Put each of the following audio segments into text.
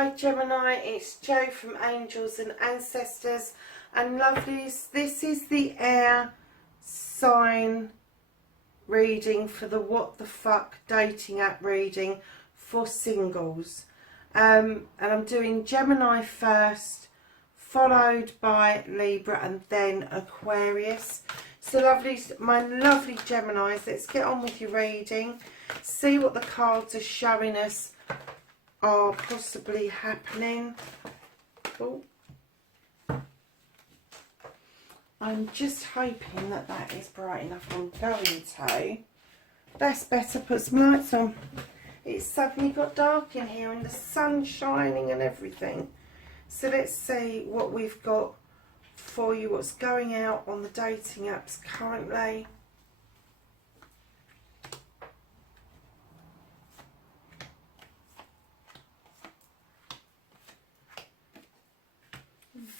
Hi Gemini, it's Jo from Angels and Ancestors and Lovelies. This is the air sign reading for the What the Fuck dating app reading for singles. And I'm doing Gemini first, followed by Libra and then Aquarius. So lovelies, my lovely Geminis, let's get on with your reading. See what the cards are showing us are possibly happening. Oh. I'm just hoping that that is bright enough. I'm going to. That's better. Put some lights on. It's suddenly got dark in here and the sun's shining and everything. So let's see what we've got for you. What's going out on the dating apps currently.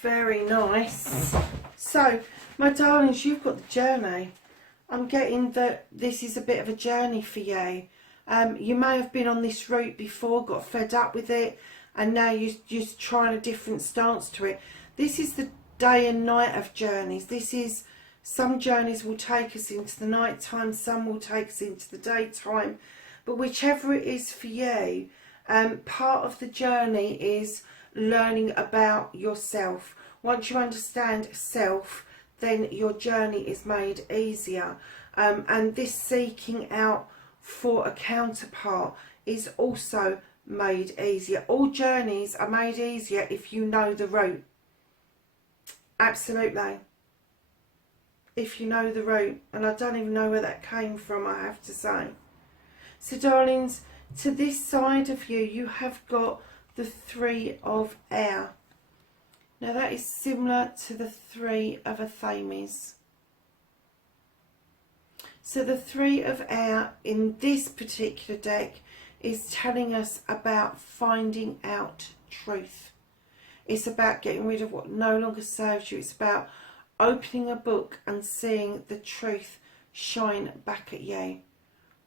Very nice. So, my darlings, you've got the journey. I'm getting that this is a bit of a journey for you. You may have been on this route before, got fed up with it, and now you're just trying a different stance to it. This is the day and night of journeys. This is, some journeys will take us into the night time, some will take us into the daytime. But whichever it is for you, part of the journey is learning about yourself. Once you understand self, then your journey is made easier. And this seeking out for a counterpart is also made easier. All journeys are made easier if you know the route. Absolutely. If you know the route. And I don't even know where that came from, I have to say. So darlings, to this side of you, you have got the Three of Air. Now that is similar to the Three of Athames. So the Three of Air in this particular deck is telling us about finding out truth. It's about getting rid of what no longer serves you. It's about opening a book and seeing the truth shine back at you.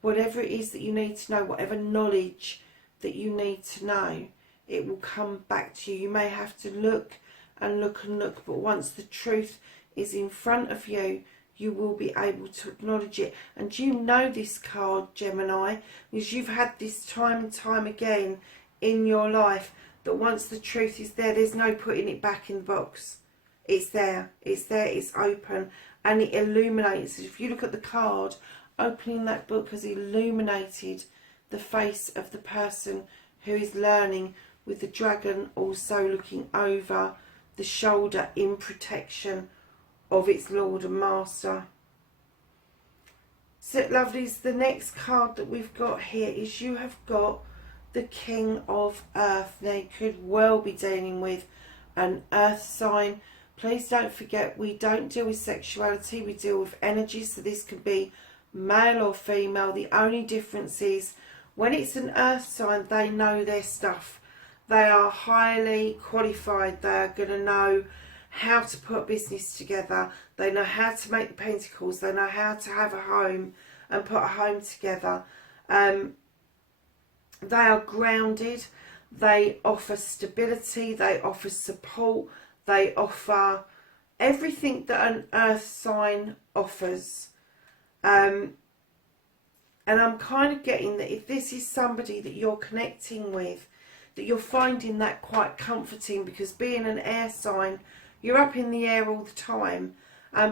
Whatever it is that you need to know, whatever knowledge that you need to know, it will come back to you. You may have to look and look and look, but once the truth is in front of you, you will be able to acknowledge it. And you know this card, Gemini, because you've had this time and time again in your life, that once the truth is there, there's no putting it back in the box. It's there, it's there, it's open, and it illuminates. If you look at the card, opening that book has illuminated the face of the person who is learning, with the dragon also looking over the shoulder in protection of its Lord and Master. So lovelies, the next card that we've got here is you have got the King of Earth. Now you could well be dealing with an earth sign. Please don't forget, we don't deal with sexuality, we deal with energy, so this could be male or female. The only difference is when it's an earth sign, they know their stuff. They are highly qualified. They are going to know how to put a business together. They know how to make the pentacles. They know how to have a home and put a home together. They are grounded. They offer stability. They offer support. They offer everything that an earth sign offers. And I'm kind of getting that if this is somebody that you're connecting with, that you're finding that quite comforting, because being an air sign, you're up in the air all the time.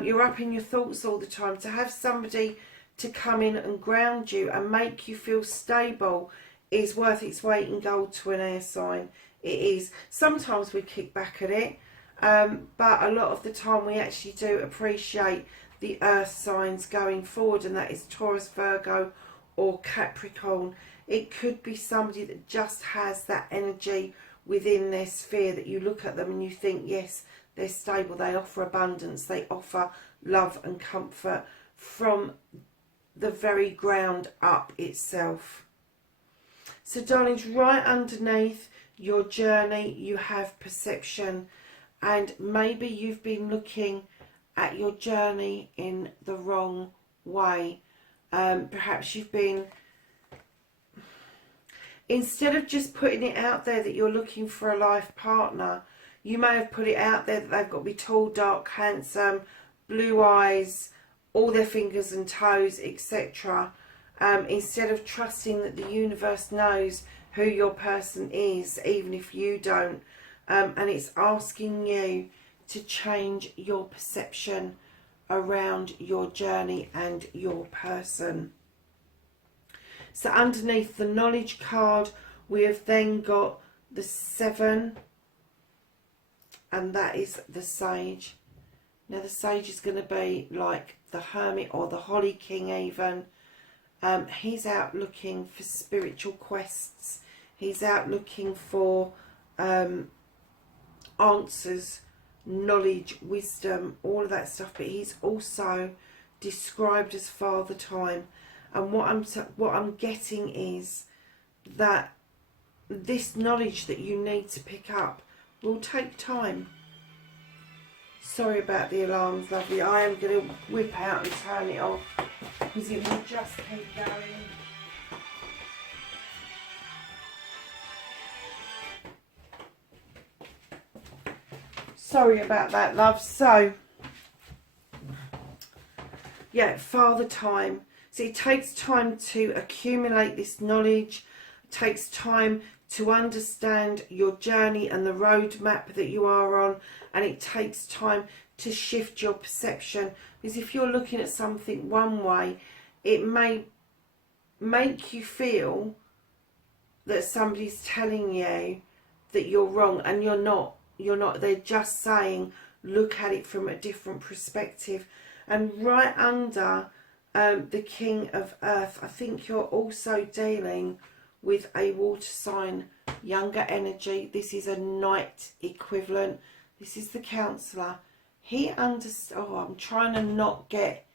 You're up in your thoughts all the time. To have somebody to come in and ground you and make you feel stable is worth its weight in gold to an air sign. It is. Sometimes we kick back at it, but a lot of the time we actually do appreciate the earth signs going forward, and that is Taurus, Virgo or Capricorn. It could be somebody that just has that energy within their sphere, that you look at them and you think, yes, they're stable, they offer abundance, they offer love and comfort from the very ground up itself. So darlings, right underneath your journey you have perception, and maybe you've been looking at your journey in the wrong way. Perhaps you've been instead of just putting it out there that you're looking for a life partner, you may have put it out there that they've got to be tall, dark, handsome, blue eyes, all their fingers and toes, etc. Instead of trusting that the universe knows who your person is, even if you don't. And it's asking you to change your perception around your journey and your person. So underneath the knowledge card, we have then got the 7, and that is the Sage. Now the Sage is going to be like the Hermit or the Holly King even. He's out looking for spiritual quests. He's out looking for answers, knowledge, wisdom, all of that stuff. But he's also described as Father Time. And what I'm getting is that this knowledge that you need to pick up will take time. Sorry about the alarms, lovely. I am going to whip out and turn it off because it will just keep going. Sorry about that, love. So, yeah, Father Time. So it takes time to accumulate this knowledge. It takes time to understand your journey and the roadmap that you are on. And it takes time to shift your perception. Because if you're looking at something one way, it may make you feel that somebody's telling you that you're wrong, and you're not. You're not. They're just saying, look at it from a different perspective. And right under the King of Earth, I think you're also dealing with a water sign, younger energy. This is a knight equivalent. This is the counselor. He understands. Oh, I'm trying to not get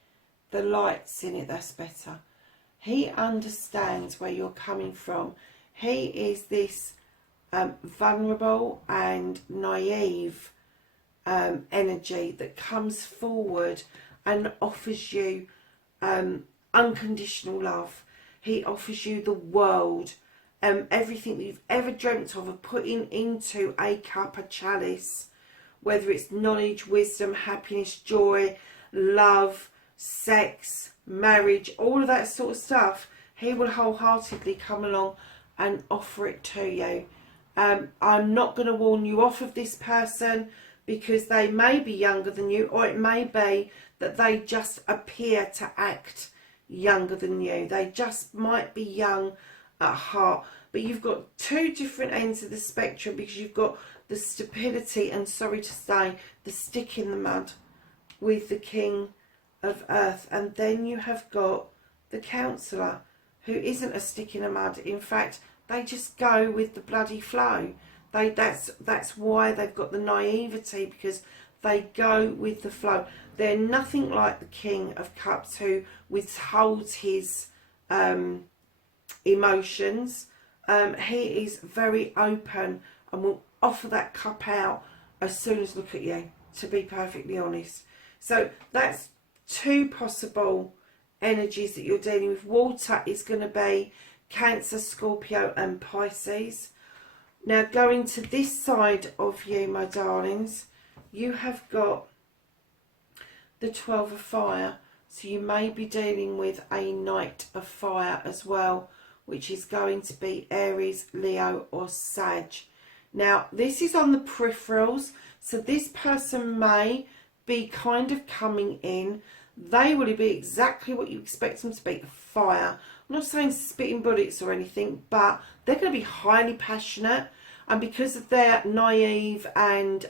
the lights in it. That's better. He understands where you're coming from. He is this vulnerable and naive energy that comes forward and offers you unconditional love. He offers you the world, everything that you've ever dreamt of putting into a cup, a chalice, whether it's knowledge, wisdom, happiness, joy, love, sex, marriage, all of that sort of stuff. He will wholeheartedly come along and offer it to you. I'm not going to warn you off of this person because they may be younger than you, or it may be that they just appear to act younger than you. They just might be young at heart. But you've got two different ends of the spectrum, because you've got the stupidity and, sorry to say, the stick in the mud with the King of Earth. And then you have got the counsellor, who isn't a stick in the mud. In fact, they just go with the bloody flow. That's why they've got the naivety, because they go with the flow. They're nothing like the King of Cups, who withholds his emotions. He is very open and will offer that cup out as soon as look at you, to be perfectly honest. So that's two possible energies that you're dealing with. Water is going to be Cancer, Scorpio and Pisces. Now going to this side of you, my darlings, you have got the 12 of Fire. So you may be dealing with a Knight of Fire as well, which is going to be Aries, Leo or Sag. Now this is on the peripherals, so this person may be kind of coming in. They will be exactly what you expect them to be, fire. I'm not saying spitting bullets or anything, but they're going to be highly passionate. And because of their naive and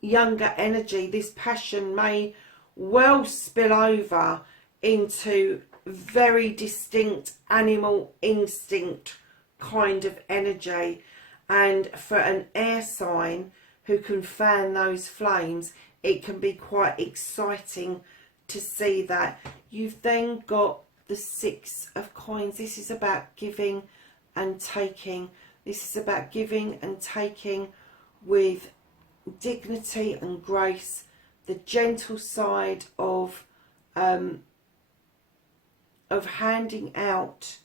younger energy, this passion may well spill over into very distinct animal instinct kind of energy. And for an air sign who can fan those flames, it can be quite exciting to see that. You've then got the 6 of Coins. This is about giving and taking. This is about giving and taking with dignity and grace. The gentle side of handing out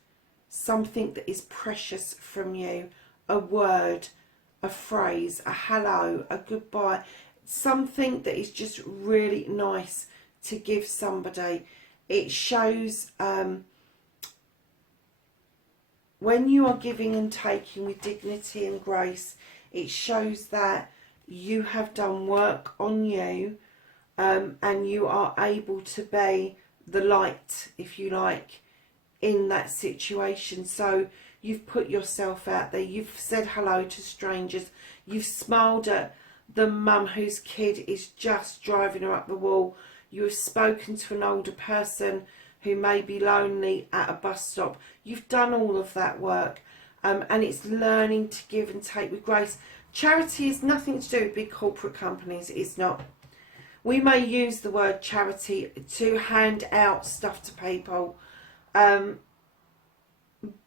something that is precious from you, a word, a phrase, a hello, a goodbye, something that is just really nice to give somebody. It shows when you are giving and taking with dignity and grace, it shows that you have done work on you, and you are able to be the light, if you like, in that situation. So you've put yourself out there, you've said hello to strangers, you've smiled at the mum whose kid is just driving her up the wall, you have spoken to an older person who may be lonely at a bus stop. You've done all of that work, and it's learning to give and take with grace. Charity is nothing to do with big corporate companies. It's not. We may use the word charity to hand out stuff to people,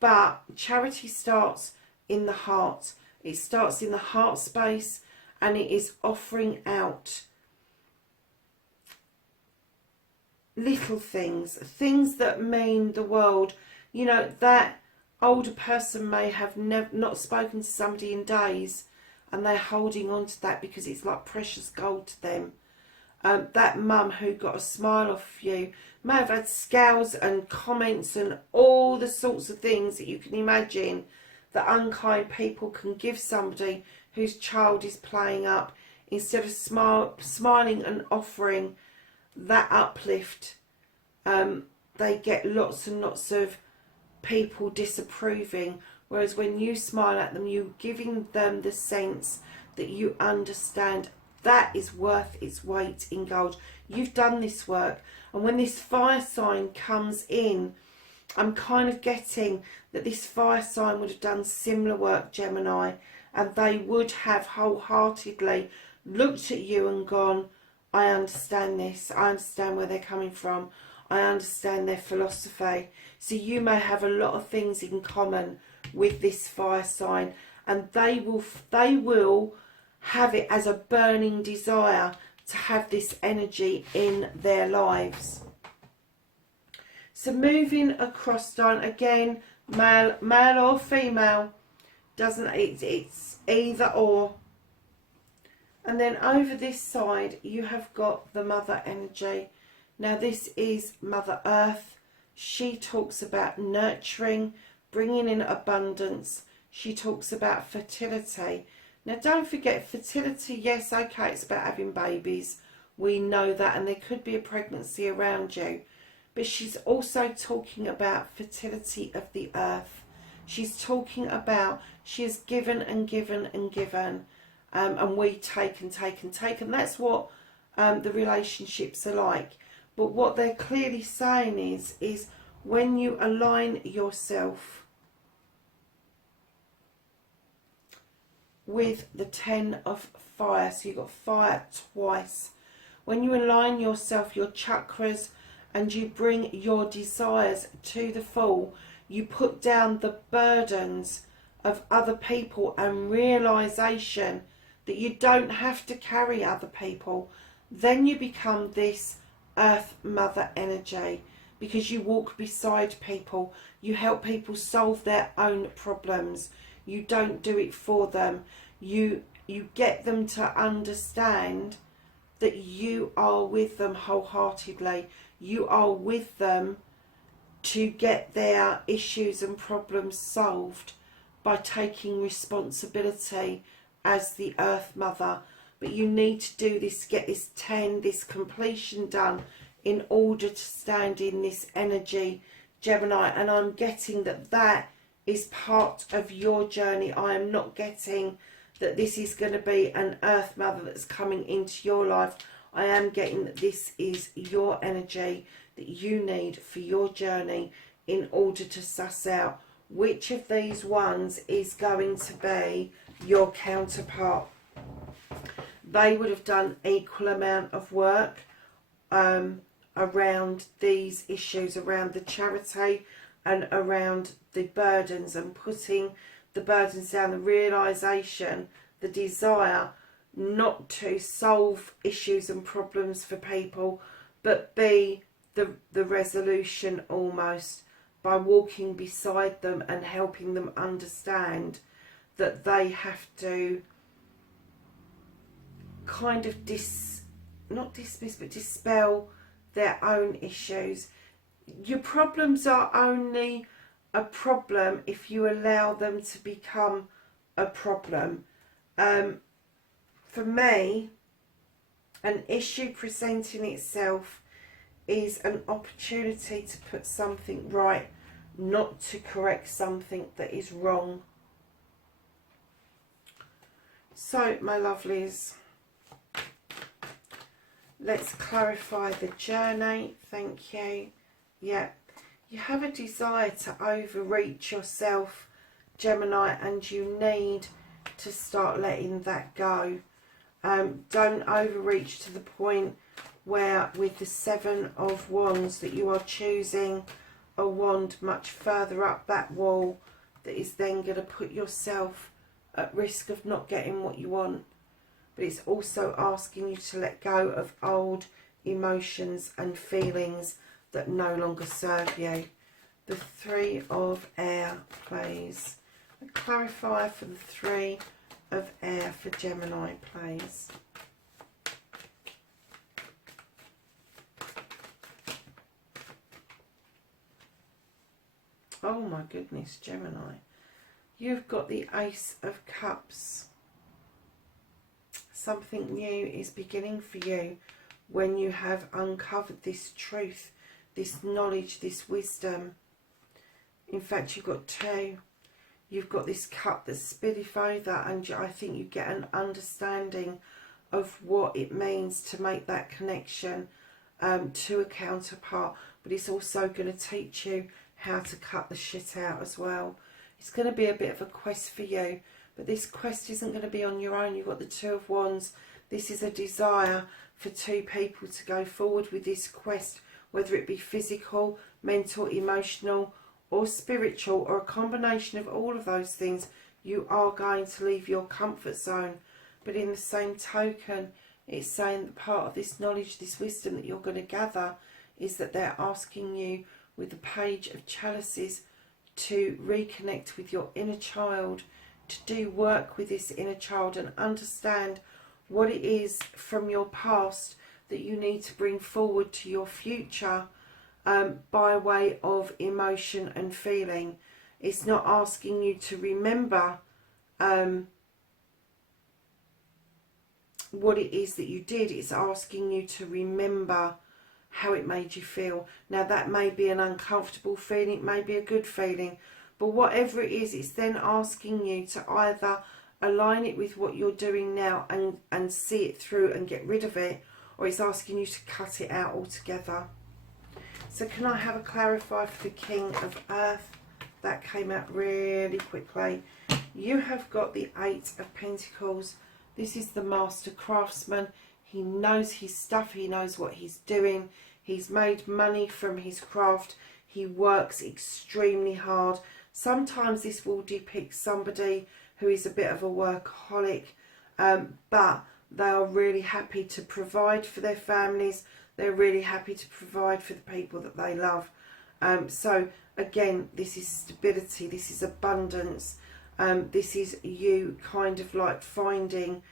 but charity starts in the heart. It starts in the heart space, and it is offering out little things, things that mean the world. You know, that older person may have not spoken to somebody in days, and they're holding on to that because it's like precious gold to them. That mum who got a smile off you may have had scowls and comments and all the sorts of things that you can imagine that unkind people can give somebody whose child is playing up. Instead of smiling and offering that uplift, they get lots and lots of people disapproving. Whereas when you smile at them, you're giving them the sense that you understand that is worth its weight in gold. You've done this work. And when this fire sign comes in, I'm kind of getting that this fire sign would have done similar work, Gemini, and they would have wholeheartedly looked at you and gone, I understand this, I understand where they're coming from, I understand their philosophy. So you may have a lot of things in common with this fire sign, and they will have it as a burning desire to have this energy in their lives. So moving across down again, male or female, it's either or. And then over this side you have got the mother energy. Now this is Mother Earth. She talks about nurturing, bringing in abundance. She talks about fertility. Now don't forget, fertility, yes, okay, it's about having babies. We know that, and there could be a pregnancy around you. But she's also talking about fertility of the earth. She's talking about she has given and given and given, and we take and take and take. And that's what the relationships are like. But what they're clearly saying is when you align yourself with the 10 of fire, so you've got fire twice. When you align yourself, your chakras, and you bring your desires to the full, you put down the burdens of other people and realization that you don't have to carry other people, then you become this Earth Mother energy, because you walk beside people, you help people solve their own problems. You don't do it for them. You get them to understand that you are with them wholeheartedly. You are with them to get their issues and problems solved by taking responsibility as the Earth Mother. But you need to do this, get this 10, this completion done in order to stand in this energy, Gemini. And I'm getting that that is part of your journey. I am not getting that this is going to be an Earth Mother that's coming into your life. I am getting that this is your energy that you need for your journey in order to suss out which of these ones is going to be your counterpart. They would have done equal amount of work around these issues, around the charity and around the burdens, and putting the burdens down, the realisation, the desire not to solve issues and problems for people, but be the resolution almost, by walking beside them and helping them understand that they have to kind of not dismiss, but dispel their own issues. Your problems are only a problem if you allow them to become a problem. For me, an issue presenting itself is an opportunity to put something right, not to correct something that is wrong. So, my lovelies, let's clarify the journey. Thank you. Yeah, you have a desire to overreach yourself, Gemini, and you need to start letting that go. Don't overreach to the point where with the Seven of Wands that you are choosing a wand much further up that wall that is then going to put yourself at risk of not getting what you want. But it's also asking you to let go of old emotions and feelings that no longer serve you. The Three of Air, please. A clarifier for the Three of Air for Gemini, please. Oh my goodness, Gemini. You've got the Ace of Cups. Something new is beginning for you when you have uncovered this truth, this knowledge, this wisdom. In fact, you've got two. You've got this cup that's spilleth over, and I think you get an understanding of what it means to make that connection to a counterpart. But it's also going to teach you how to cut the shit out as well. It's going to be a bit of a quest for you, but this quest isn't going to be on your own. You've got the Two of Wands. This is a desire for two people to go forward with this quest, whether it be physical, mental, emotional, or spiritual, or a combination of all of those things. You are going to leave your comfort zone. But in the same token, it's saying that part of this knowledge, this wisdom that you're going to gather, is that they're asking you with the Page of Chalices to reconnect with your inner child, to do work with this inner child and understand what it is from your past that you need to bring forward to your future by way of emotion and feeling. It's not asking you to remember what it is that you did. It's asking you to remember how it made you feel. Now, that may be an uncomfortable feeling, it may be a good feeling, but whatever it is, it's then asking you to either align it with what you're doing now and see it through and get rid of it, or it's asking you to cut it out altogether. So can I have a clarifier for the King of Earth? That came out really quickly. You have got the Eight of Pentacles. This is the master craftsman. He knows his stuff. He knows what he's doing. He's made money from his craft. He works extremely hard. Sometimes this will depict somebody who is a bit of a workaholic, but they are really happy to provide for their families. They're really happy to provide for the people that they love. So again, this is stability. This is abundance. This is you kind of like finding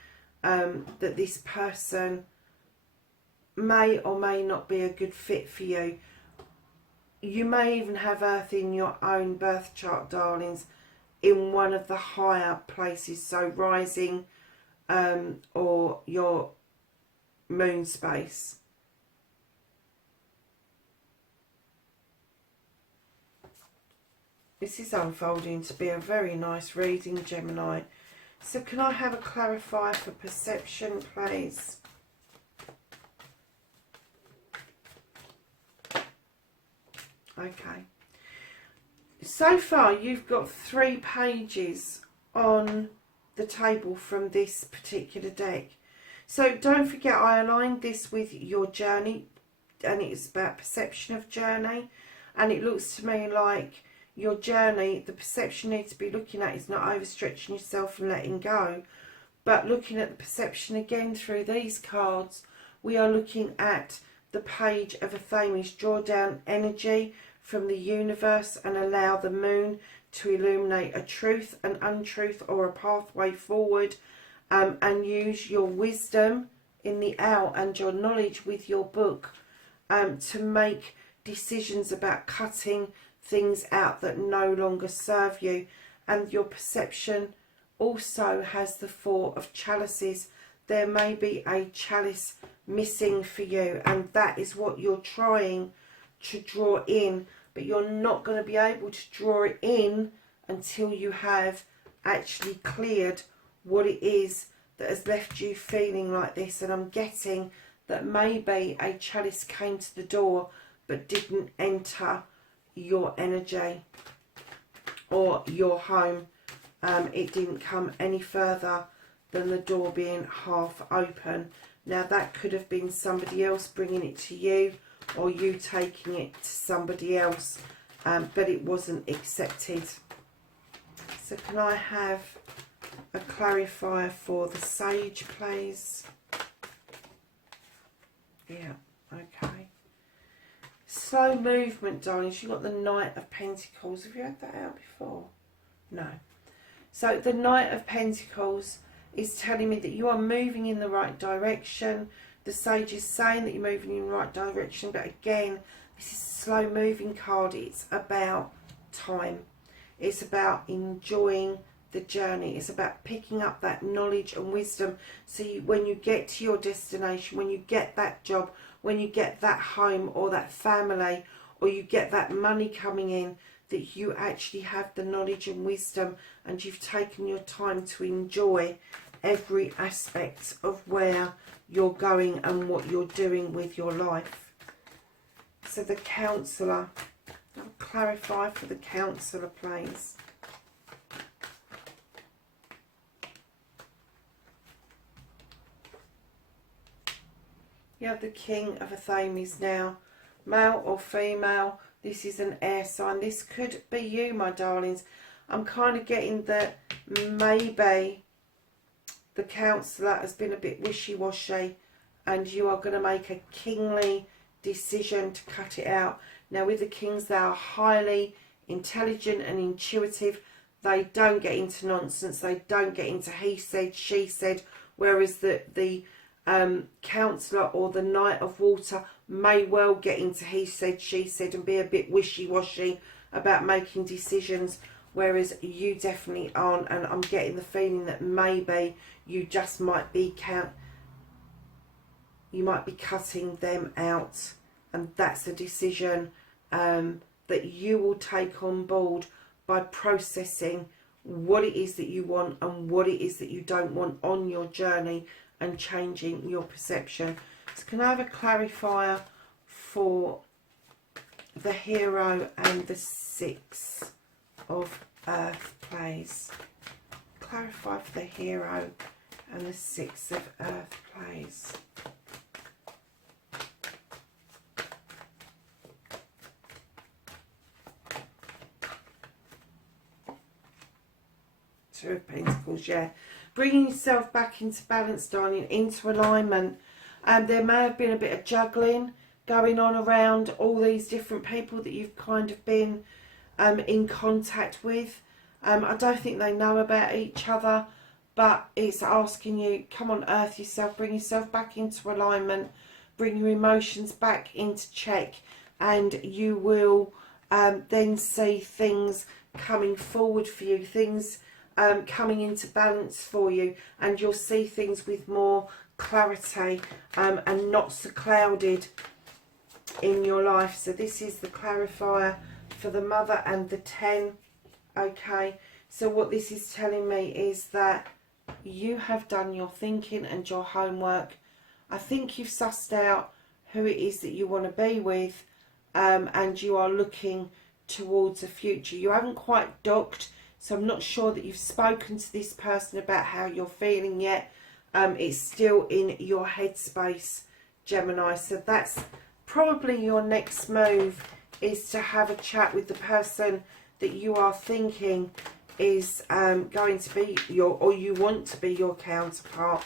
that this person may or may not be a good fit for you. You may even have Earth in your own birth chart, darlings, in one of the higher places, so rising or your moon space. This is unfolding to be a very nice reading, Gemini. So can I have a clarifier for perception, please? Okay. So far, you've got 3 pages on the table from this particular deck. So don't forget, I aligned this with your journey, and it's about perception of journey. And it looks to me like your journey, the perception you need to be looking at is not overstretching yourself and letting go, but looking at the perception again through these cards. We are looking at the Page of Athames, draw down energy from the universe and allow the moon to illuminate a truth, an untruth, or a pathway forward, and use your wisdom in the owl and your knowledge with your book to make decisions about cutting things out that no longer serve you. And your perception also has the Four of Chalices. There may be a chalice missing for you, and that is what you're trying to draw in, but you're not going to be able to draw it in until you have actually cleared what it is that has left you feeling like this. And I'm getting that maybe a chalice came to the door but didn't enter your energy or your home. It didn't come any further than the door being half open. Now that could have been somebody else bringing it to you, or you taking it to somebody else, but it wasn't accepted. So can I have a clarifier for the Sage, please? Yeah, okay. Slow movement, darlings. You've got the Knight of Pentacles. Have you had that out before? No. So the Knight of Pentacles is telling me that you are moving in the right direction. The Sage is saying that you're moving in the right direction, but again, this is a slow moving card. It's about time. It's about enjoying the journey. It's about picking up that knowledge and wisdom, so when you get to your destination, when you get that job, when you get that home or that family, or you get that money coming in, that you actually have the knowledge and wisdom, and you've taken your time to enjoy every aspect of where you're going and what you're doing with your life. So the Counsellor, I'll clarify for the Counsellor, please. You have the King of Athames now, male or female. This is an air sign. This could be you, my darlings. I'm kind of getting that maybe the Counsellor has been a bit wishy-washy, and you are going to make a kingly decision to cut it out. Now with the Kings, they are highly intelligent and intuitive. They don't get into nonsense. They don't get into he said, she said, whereas the Counsellor or the Knight of Water may well get into he said, she said, and be a bit wishy-washy about making decisions, whereas you definitely aren't. And I'm getting the feeling that maybe you just might be cutting them out, and that's a decision that you will take on board by processing what it is that you want and what it is that you don't want on your journey, and changing your perception. So can I have a clarifier for the Hero and the Six of Earth, please? Clarify for the Hero and the Six of Earth, please. Two of Pentacles, yeah. Bringing yourself back into balance, darling, into alignment. There may have been a bit of juggling going on around all these different people that you've kind of been in contact with. I don't think they know about each other, but it's asking you, come on, earth yourself, bring yourself back into alignment, bring your emotions back into check, and you will then see things coming forward for you, things coming into balance for you, and you'll see things with more clarity and not so clouded in your life. So this is the clarifier for the Mother and the 10. Okay, so what this is telling me is that you have done your thinking and your homework. I think you've sussed out who it is that you want to be with, and you are looking towards a future. You haven't quite docked, so I'm not sure that you've spoken to this person about how you're feeling yet. It's still in your headspace, Gemini. So that's probably your next move, is to have a chat with the person that you are thinking is going to be your, or you want to be your counterpart.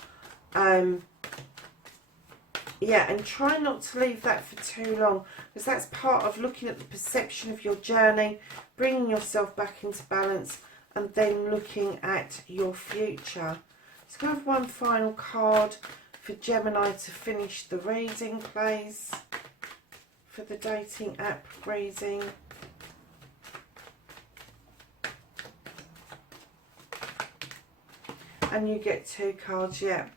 Yeah, and try not to leave that for too long, because that's part of looking at the perception of your journey, bringing yourself back into balance, and then looking at your future. Let's go with one final card for Gemini to finish the reading, please, for the dating app reading. And you get 2 cards, yeah.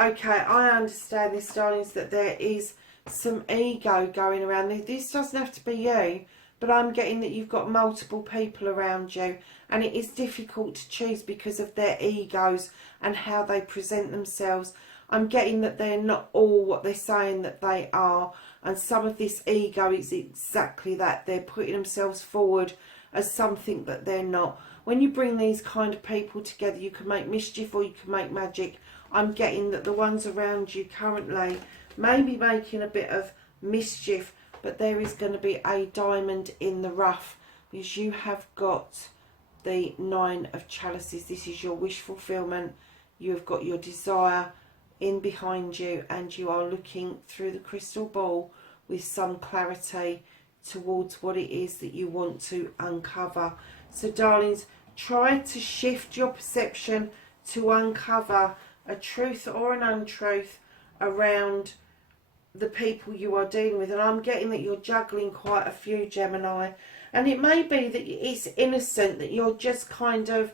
Okay, I understand this, darlings, that there is some ego going around. This doesn't have to be you, but I'm getting that you've got multiple people around you, and it is difficult to choose because of their egos and how they present themselves. I'm getting that they're not all what they're saying that they are, and some of this ego is exactly that. They're putting themselves forward as something that they're not. When you bring these kind of people together, you can make mischief or you can make magic. I'm getting that the ones around you currently may be making a bit of mischief, but there is going to be a diamond in the rough, because you have got the 9 of chalices. This is your wish fulfillment. You have got your desire in behind you, and you are looking through the crystal ball with some clarity towards what it is that you want to uncover. So, darlings, try to shift your perception to uncover a truth or an untruth around the people you are dealing with. And I'm getting that you're juggling quite a few, Gemini, and it may be that it's innocent, that you're just kind of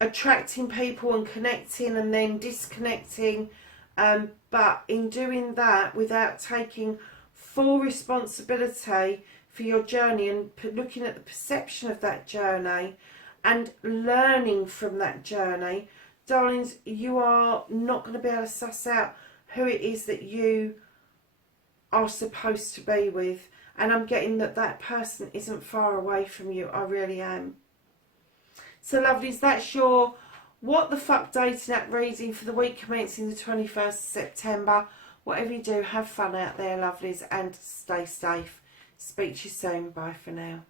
attracting people and connecting and then disconnecting, but in doing that without taking full responsibility for your journey and looking at the perception of that journey and learning from that journey, darlings, you are not going to be able to suss out who it is that you are supposed to be with. And I'm getting that that person isn't far away from you. I really am. So, lovelies, that's your What the Fuck Dating App reading for the week commencing the 21st of September. Whatever you do, have fun out there, lovelies, and stay safe. Speak to you soon. Bye for now.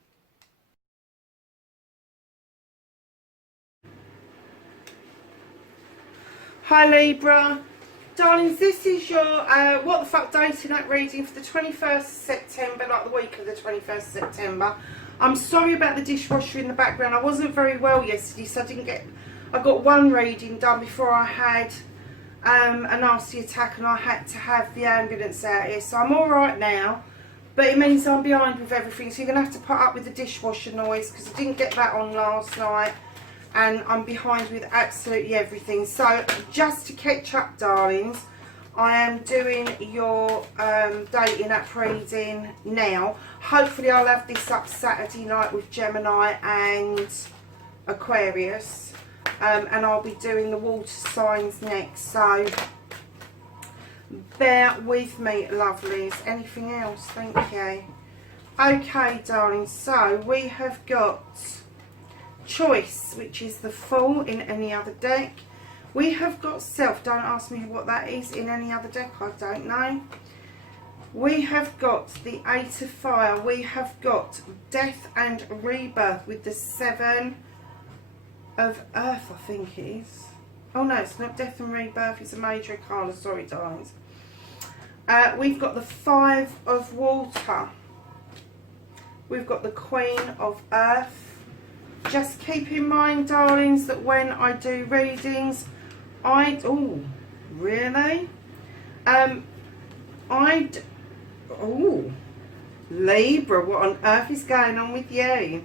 Hi Libra. Darlings, this is your What the Fuck Dating App reading for the 21st of September, like the week of the 21st of September. I'm sorry about the dishwasher in the background. I wasn't very well yesterday, so I got one reading done before I had a nasty attack, and I had to have the ambulance out here. So I'm alright now, but it means I'm behind with everything. So you're going to have to put up with the dishwasher noise, because I didn't get that on last night. And I'm behind with absolutely everything. So just to catch up, darlings, I am doing your dating app reading now. Hopefully I'll have this up Saturday night with Gemini and Aquarius. And I'll be doing the water signs next. So bear with me, lovelies. Anything else? Thank you. Okay, darlings. So we have got Choice, which is the Fool in any other deck. We have got Self. Don't ask me what that is in any other deck. I don't know. We have got the 8 of Fire. We have got Death and Rebirth with the 7 of Earth, I think it is. Oh no, it's not Death and Rebirth. It's a major arcana. Sorry, darlings. We've got the 5 of Water. We've got the Queen of Earth. Just keep in mind, darlings, that when I do readings, oh, really? Oh, Libra, what on earth is going on with you?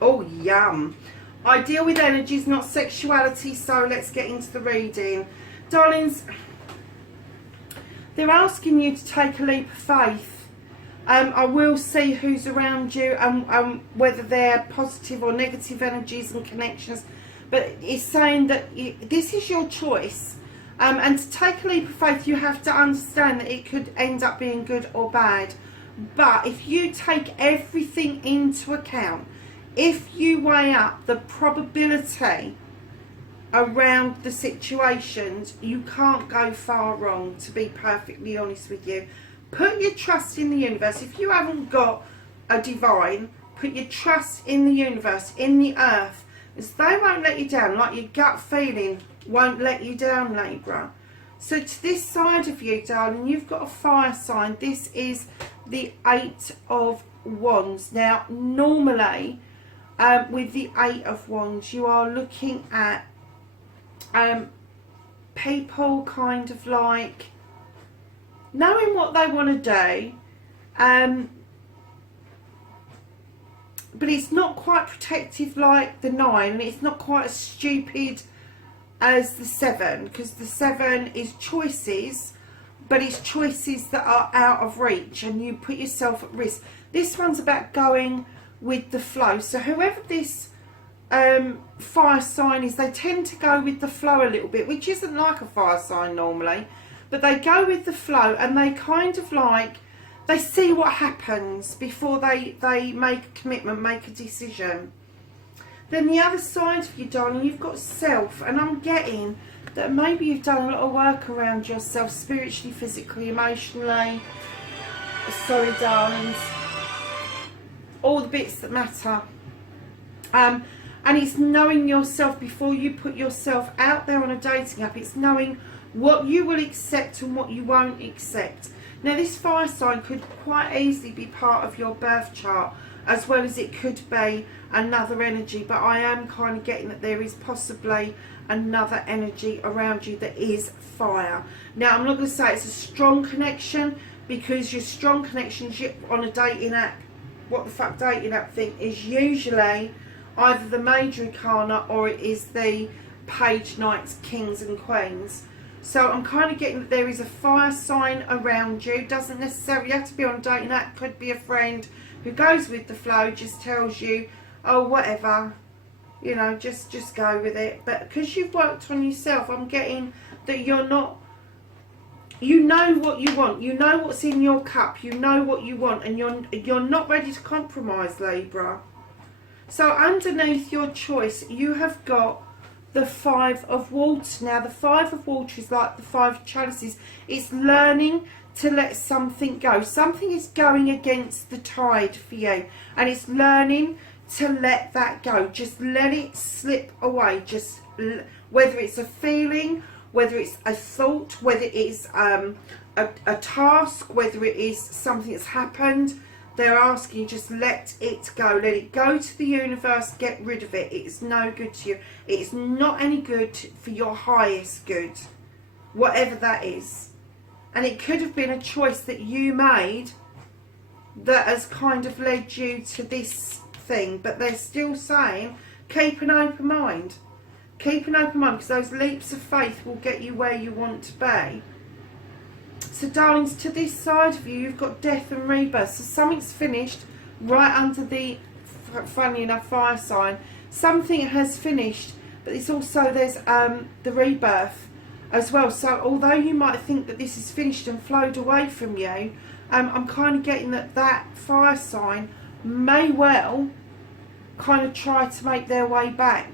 Oh, yum. I deal with energies, not sexuality, so let's get into the reading. Darlings, they're asking you to take a leap of faith. I will see who's around you and whether they're positive or negative energies and connections. But it's saying that this is your choice. And to take a leap of faith, you have to understand that it could end up being good or bad. But if you take everything into account, if you weigh up the probability around the situations, you can't go far wrong, to be perfectly honest with you. Put your trust in the universe. If you haven't got a divine, put your trust in the universe, in the earth, as they won't let you down, like your gut feeling won't let you down, Libra. So to this side of you, darling, you've got a fire sign. This is the Eight of Wands. Now, normally, with the Eight of Wands, you are looking at people kind of like knowing what they want to do, but it's not quite protective like the Nine, and it's not quite as stupid as the Seven, because the Seven is choices, but it's choices that are out of reach and you put yourself at risk. This one's about going with the flow. So whoever this fire sign is, they tend to go with the flow a little bit, which isn't like a fire sign normally, but they go with the flow, and they kind of like, they see what happens before they make a commitment, make a decision. Then the other side of you, darling, you've got Self, and I'm getting that maybe you've done a lot of work around yourself, spiritually, physically, emotionally. Sorry, darlings. All the bits that matter. And it's knowing yourself before you put yourself out there on a dating app. It's knowing what you will accept and what you won't accept. Now, this fire sign could quite easily be part of your birth chart, as well as it could be another energy, but I am kind of getting that there is possibly another energy around you that is fire. Now, I'm not going to say it's a strong connection, because your strong connections on a dating app, what the fuck dating app thing, is usually either the major arcana or it is the page, knights, kings and queens. So I'm kind of getting that there is a fire sign around you. Doesn't necessarily have to be on a dating app, could be a friend who goes with the flow, just tells you, oh, whatever, you know, just go with it. But because you've worked on yourself, I'm getting that you're not, you know what you want, you know what's in your cup, you know what you want, and you're not ready to compromise, Libra. So underneath your choice, you have got the Five of Water. Now, the Five of Water is like the Five of Chalices. It's learning to let something go. Something is going against the tide for you, and it's learning to let that go. Just let it slip away. Just whether it's a feeling, whether it's a thought, whether it's a task, whether it is something that's happened, they're asking you, just let it go. Let it go to the universe. Get rid of it. It's no good to you. It's not any good for your highest good, whatever that is. And it could have been a choice that you made that has kind of led you to this thing. But they're still saying, keep an open mind. Keep an open mind, because those leaps of faith will get you where you want to be. So, darlings, to this side of you, you've got Death and Rebirth. So something's finished right under the, funny enough, fire sign. Something has finished, but it's also, there's the rebirth as well. So although you might think that this is finished and flowed away from you, I'm kind of getting that fire sign may well kind of try to make their way back.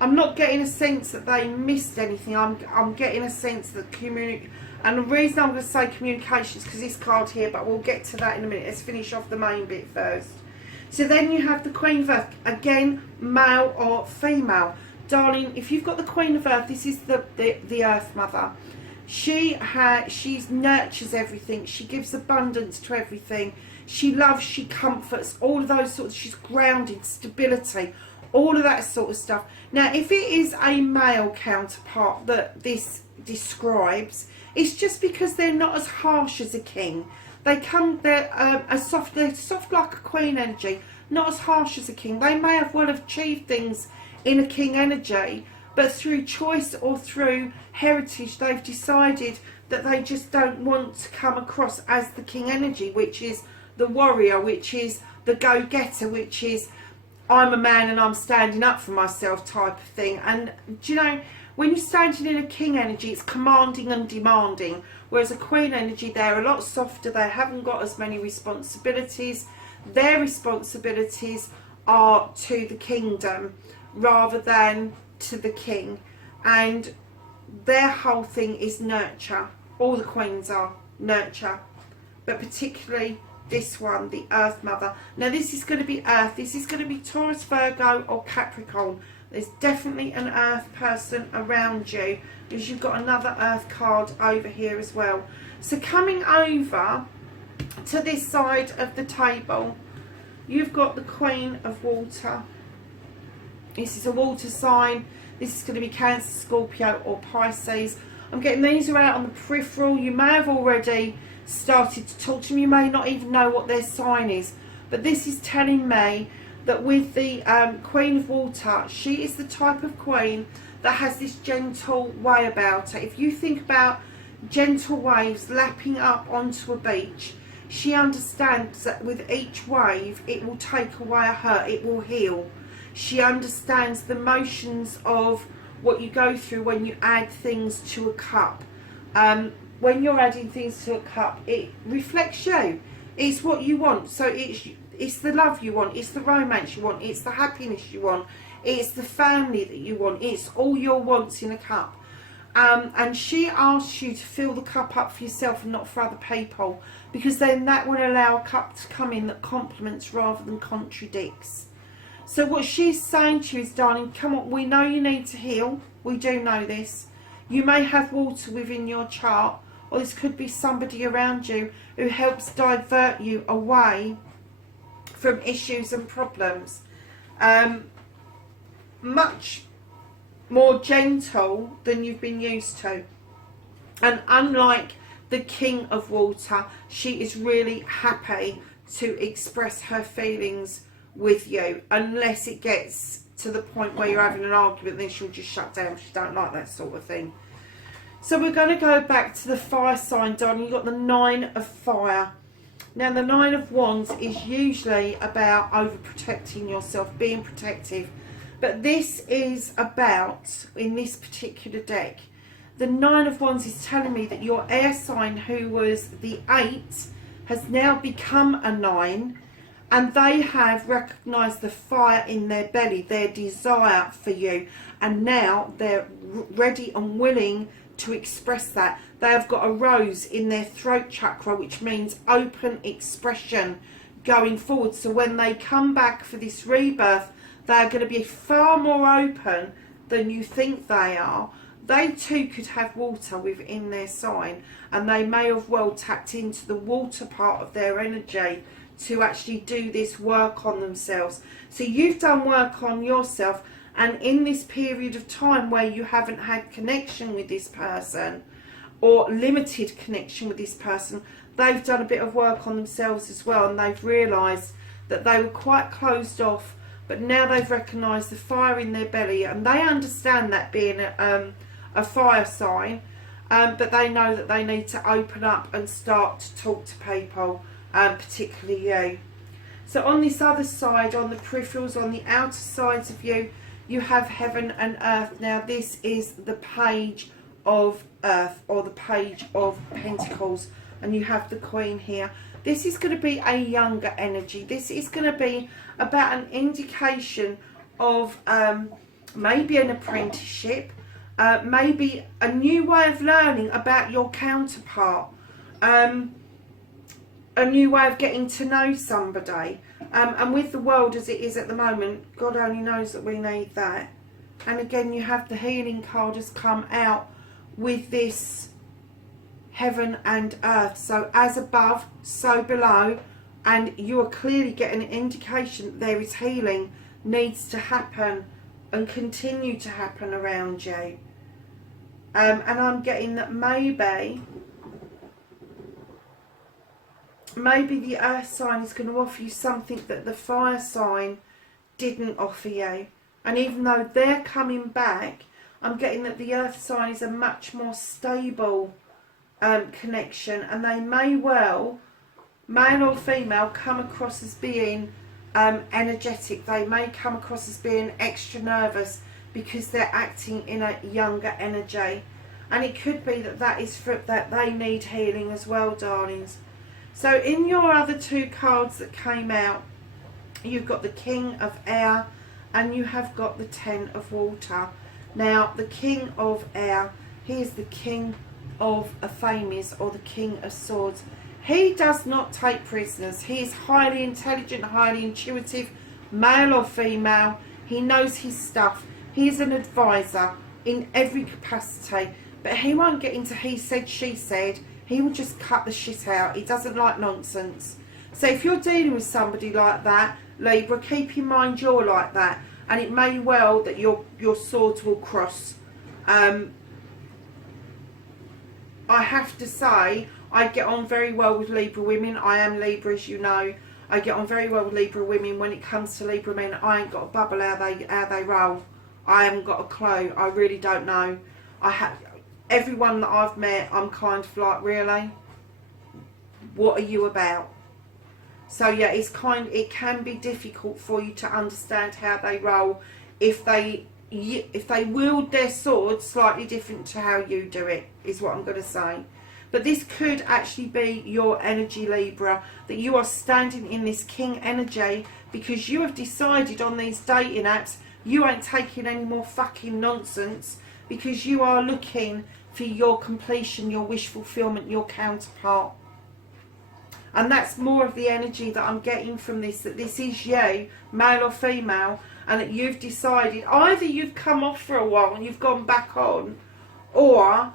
I'm not getting a sense that they missed anything. I'm getting a sense that and the reason I'm going to say communication is because this card here, but we'll get to that in a minute. Let's finish off the main bit first. So then you have the Queen of Earth, again, male or female. Darling, if you've got the Queen of Earth, this is the Earth Mother. She nurtures everything. She gives abundance to everything. She loves, she comforts, all of those sorts. She's grounded, stability, all of that sort of stuff. Now, if it is a male counterpart that this describes, it's just because they're not as harsh as a king. They're soft like a queen energy, not as harsh as a king. They may have well achieved things in a king energy, but through choice or through heritage, they've decided that they just don't want to come across as the king energy, which is the warrior, which is the go-getter, which is I'm a man and I'm standing up for myself type of thing. And do you know, when you're standing in a king energy, it's commanding and demanding, whereas a queen energy, they're a lot softer. They haven't got as many responsibilities. Their responsibilities are to the kingdom rather than to the king, and their whole thing is nurture. All the queens are nurture, but particularly this one, the Earth Mother. Now this is going to be Earth. This is going to be Taurus, Virgo or Capricorn. There's definitely an earth person around you, because you've got another earth card over here as well. So coming over to this side of the table, you've got the Queen of Water. This is a water sign. This is going to be Cancer, Scorpio or Pisces. I'm getting these are out on the peripheral. You may have already started to talk to them. You may not even know what their sign is. But this is telling me that with the Queen of Water, she is the type of queen that has this gentle way about her. If you think about gentle waves lapping up onto a beach, she understands that with each wave it will take away a hurt, it will heal. She understands the motions of what you go through when you add things to a cup. When you're adding things to a cup, it reflects you. It's what you want. So it's the love you want, it's the romance you want, it's the happiness you want, it's the family that you want, it's all your wants in a cup. And she asks you to fill the cup up for yourself and not for other people, because then that will allow a cup to come in that complements rather than contradicts. So what she's saying to you is, darling, come on, we know you need to heal. We do know this. You may have water within your chart, or this could be somebody around you who helps divert you away from issues and problems. Much more gentle than you've been used to. And unlike the King of Water, she is really happy to express her feelings with you, unless it gets to the point where you're having an argument, then she'll just shut down. She don't like that sort of thing. So we're going to go back to the fire sign, darling. You've got the 9 of Fire. Now the 9 of Wands is usually about overprotecting yourself, being protective. But this is about, in this particular deck, the 9 of Wands is telling me that your air sign, who was the 8, has now become a 9. And they have recognised the fire in their belly, their desire for you. And now they're ready and willing to express that. They have got a rose in their throat chakra, which means open expression going forward. So when they come back for this rebirth, they're going to be far more open than you think they are. They too could have water within their sign, and they may have well tapped into the water part of their energy to actually do this work on themselves. So you've done work on yourself, and in this period of time where you haven't had connection with this person, or limited connection with this person, they've done a bit of work on themselves as well, and they've realised that they were quite closed off, but now they've recognised the fire in their belly, and they understand that being a fire sign, but they know that they need to open up and start to talk to people, particularly you. So on this other side, on the peripherals, on the outer sides of you, you have heaven and earth. Now this is the page of earth, or the page of pentacles, and you have the Queen here. This is going to be a younger energy. This is going to be about an indication of maybe an apprenticeship, maybe a new way of learning about your counterpart, a new way of getting to know somebody. And with the world as it is at the moment, God only knows that we need that. And again, you have the healing card has come out with this heaven and earth. So as above, so below. And you are clearly getting an indication that there is healing needs to happen and continue to happen around you. And I'm getting that maybe the earth sign is going to offer you something that the fire sign didn't offer you. And even though they're coming back, I'm getting that the earth sign is a much more stable connection, and they may well, male or female, come across as being energetic. They may come across as being extra nervous because they're acting in a younger energy. And it could be that that is for, that they need healing as well, darlings. So in your other two cards that came out, you've got the King of Air and you have got the 10 of Water. Now, the King of Air, he is the King of Aphames, or the King of Swords. He does not take prisoners. He is highly intelligent, highly intuitive, male or female. He knows his stuff. He is an advisor in every capacity, but he won't get into he said, she said. He will just cut the shit out. He doesn't like nonsense. So if you're dealing with somebody like that, Libra, keep in mind you're like that, and it may well that your swords will cross. I have to say, I get on very well with Libra women. I am Libra, as you know. I get on very well with Libra women. When it comes to Libra men, I ain't got a bubble how they roll. I haven't got a clue. I really don't know. Everyone that I've met, I'm kind of like, really? What are you about? So yeah, it can be difficult for you to understand how they roll if they wield their swords slightly different to how you do it, is what I'm going to say. But this could actually be your energy, Libra, that you are standing in this king energy because you have decided on these dating apps you ain't taking any more fucking nonsense, because you are looking for your completion, your wish fulfillment, your counterpart. And that's more of the energy that I'm getting from this, that this is you, male or female, and that you've decided, either you've come off for a while and you've gone back on, or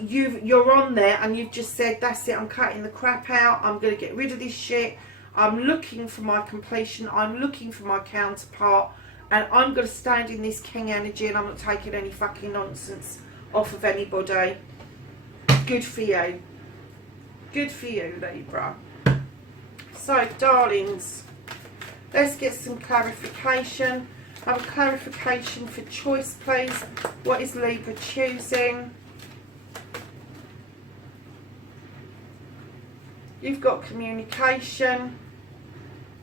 you're on there and you've just said, that's it, I'm cutting the crap out, I'm going to get rid of this shit, I'm looking for my completion, I'm looking for my counterpart, and I'm going to stand in this king energy and I'm not taking any fucking nonsense off of anybody. Good for you. Good for you, Libra. So, darlings, let's get some clarification. Have a clarification for choice, please. What is Libra choosing? You've got communication.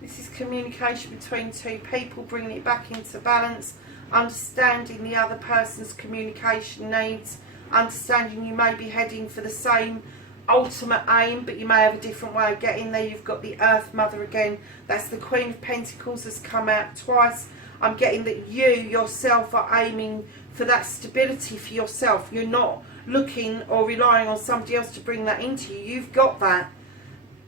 This is communication between two people, bringing it back into balance, understanding the other person's communication needs, understanding you may be heading for the same ultimate aim, but you may have a different way of getting there. You've got the Earth Mother again. That's the Queen of Pentacles, has come out twice. I'm getting that you yourself are aiming for that stability for yourself. You're not looking or relying on somebody else to bring that into you. You've got that.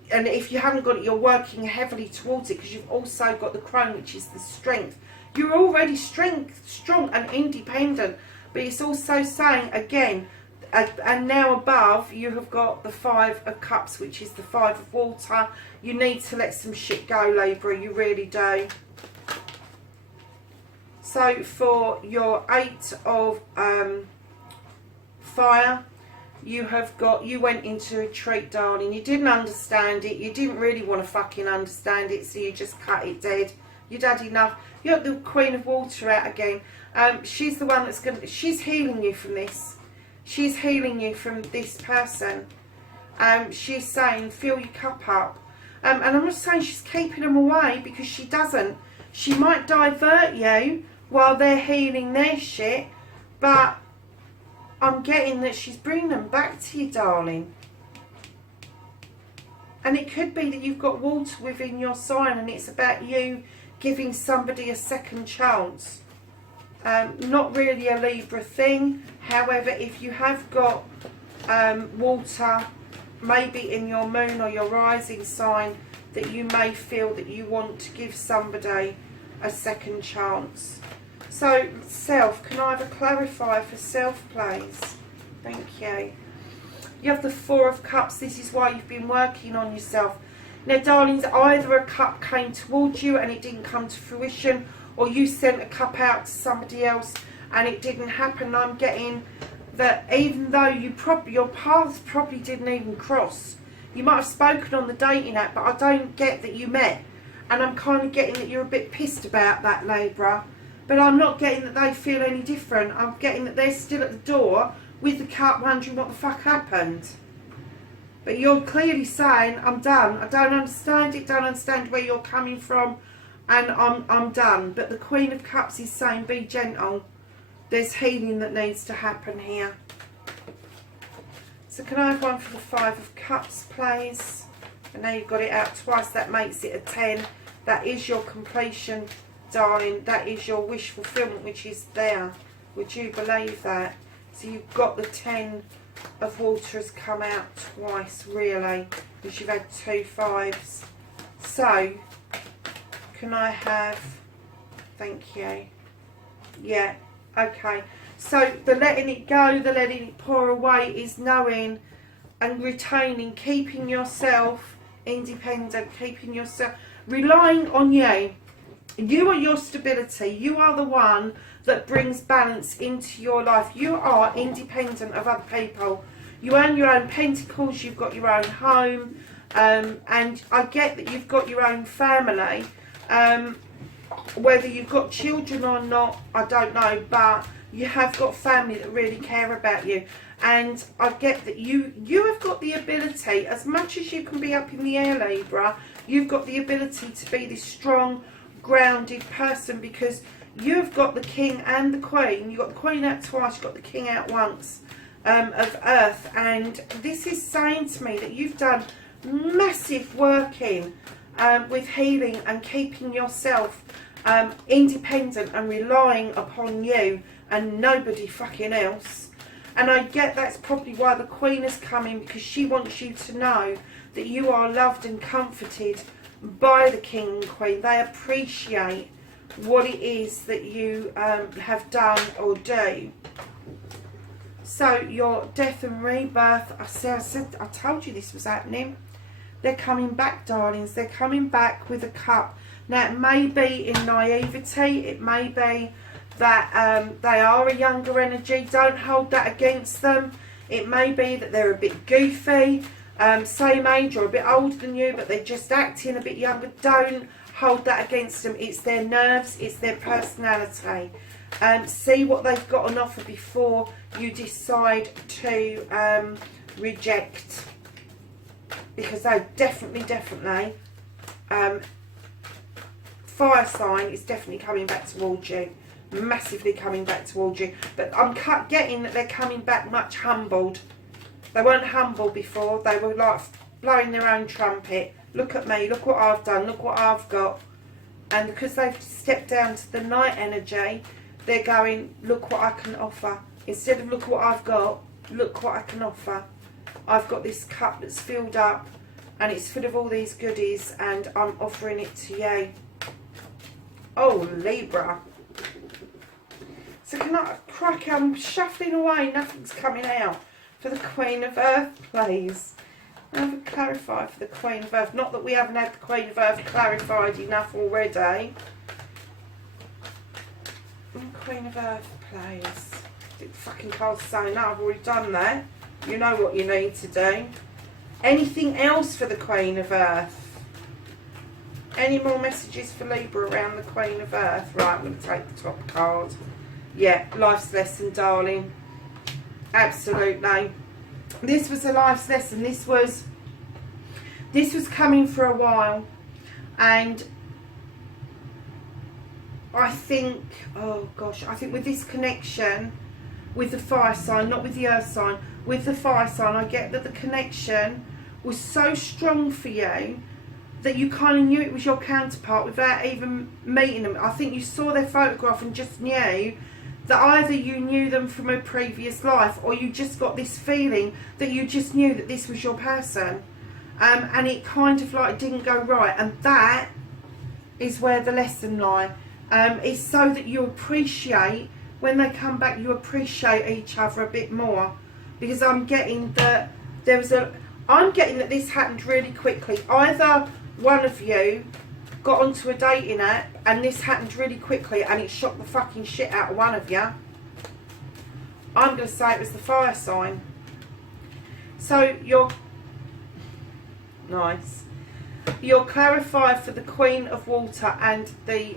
And if you haven't got it, you're working heavily towards it, because you've also got the Crone, which is the strength. You're already strong and independent, but it's also saying, again, and now above, you have got the Five of Cups, which is the Five of Water. You need to let some shit go, Libra, you really do. So for your Eight of Fire, you went into retreat, darling. You didn't understand it. You didn't really want to fucking understand it, so you just cut it dead. You'd had enough. You got the Queen of Water out again. She's the one that's she's healing you from this. She's healing you from this person. She's saying, fill your cup up. And I'm not saying she's keeping them away, because she doesn't. She might divert you while they're healing their shit, but I'm getting that she's bringing them back to you, darling. And it could be that you've got water within your sign, and it's about you giving somebody a second chance. Not really a Libra thing. However, if you have got water, maybe in your moon or your rising sign, that you may feel that you want to give somebody a second chance. So, self, can I have a clarifier for self, please? Thank you. You have the Four of Cups. This is why you've been working on yourself. Now, darlings, either a cup came towards you and it didn't come to fruition, or you sent a cup out to somebody else and it didn't happen. I'm getting that even though your paths probably didn't even cross. You might have spoken on the dating app, but I don't get that you met. And I'm kind of getting that you're a bit pissed about that, Libra. But I'm not getting that they feel any different. I'm getting that they're still at the door with the cup wondering what the fuck happened. But you're clearly saying, I'm done. I don't understand it, don't understand where you're coming from, and I'm done. But the Queen of Cups is saying, be gentle. There's healing that needs to happen here. So can I have one for the Five of Cups, please? I know you've got it out twice. That makes it a 10. That is your completion, darling. That is your wish fulfillment, which is there. Would you believe that? So you've got the 10 of water has come out twice, really, because you've had 2 5s. So, can I have, thank you, Yeah, okay. So the letting it go, the letting it pour away is knowing and retaining, keeping yourself independent, keeping yourself, relying on you. You are your stability. You are the one that brings balance into your life. You are independent of other people. You own your own pentacles, you've got your own home, and I get that you've got your own family. Whether you've got children or not, I don't know, but you have got family that really care about you. And I get that you have got the ability, as much as you can be up in the air, Libra, you've got the ability to be this strong, grounded person, because you've got the king and the queen. You've got the queen out twice, you've got the king out once, of earth. And this is saying to me that you've done massive work with healing and keeping yourself independent and relying upon you and nobody fucking else. And I get that's probably why the queen has come in, because she wants you to know that you are loved and comforted by the king and queen. They appreciate what it is that you have done or do. So your death and rebirth, I told you this was happening. They're coming back, darlings. They're coming back with a cup. Now, it may be in naivety. It may be that they are a younger energy. Don't hold that against them. It may be that they're a bit goofy, same age or a bit older than you, but they're just acting a bit younger. Don't hold that against them. It's their nerves. It's their personality. See what they've got on offer before you decide to reject. Because they definitely, fire sign is definitely coming back towards you. Massively coming back towards you. But I'm getting that they're coming back much humbled. They weren't humble before. They were like blowing their own trumpet. Look at me, look what I've done, look what I've got. And because they've stepped down to the night energy, they're going, look what I can offer. Instead of look what I've got, look what I can offer. I've got this cup that's filled up and it's full of all these goodies and I'm offering it to you. Oh, Libra. So can I crack? I'm shuffling away, nothing's coming out. For the Queen of Earth, please. I have a clarify for the Queen of Earth. Not that we haven't had the Queen of Earth clarified enough already. Queen of Earth, please. The fucking card's saying, no, I've already done that. You know what you need to do. Anything else for the Queen of Earth? Any more messages for Libra around the Queen of Earth? Right, I'm going to take the top card. Yeah, life's lesson, darling. Absolutely. This was a life's lesson. This was coming for a while. And I think, oh gosh, I think with this connection with the fire sign, not with the earth sign, with the fire sign, I get that the connection was so strong for you that you kind of knew it was your counterpart without even meeting them. I think you saw their photograph and just knew that either you knew them from a previous life or you just got this feeling that you just knew that this was your person. And it kind of like didn't go right. And that is where the lesson lies. It's so that you appreciate, when they come back, you appreciate each other a bit more. Because I'm getting that this happened really quickly. Either one of you got onto a dating app and this happened really quickly and it shocked the fucking shit out of one of you. I'm going to say it was the fire sign. So you're nice. You're clarified for the Queen of Water and the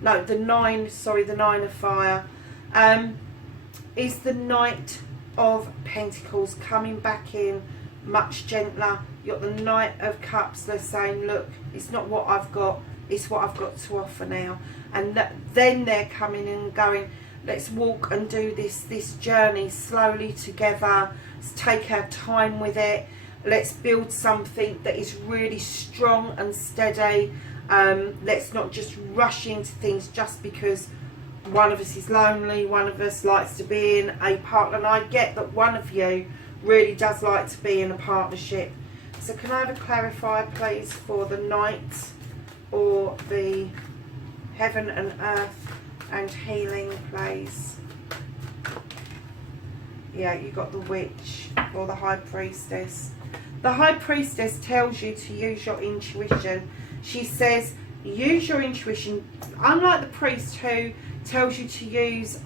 the Nine of Fire. Is the Knight of Pentacles coming back in much gentler. You've got the Knight of Cups. They're saying, look, it's not what I've got, it's what I've got to offer now. And then they're coming in and going, let's walk and do this journey slowly together. Let's take our time with it. Let's build something that is really strong and steady. Let's not just rush into things just because one of us is lonely, one of us likes to be in a partner. And I get that one of you really does like to be in a partnership. So can I have a clarifier, please, for the Knight or the heaven and earth and healing, please? Yeah, you got the witch or the high priestess. The high priestess tells you to use your intuition. She says, use your intuition. Unlike the priest who tells you to use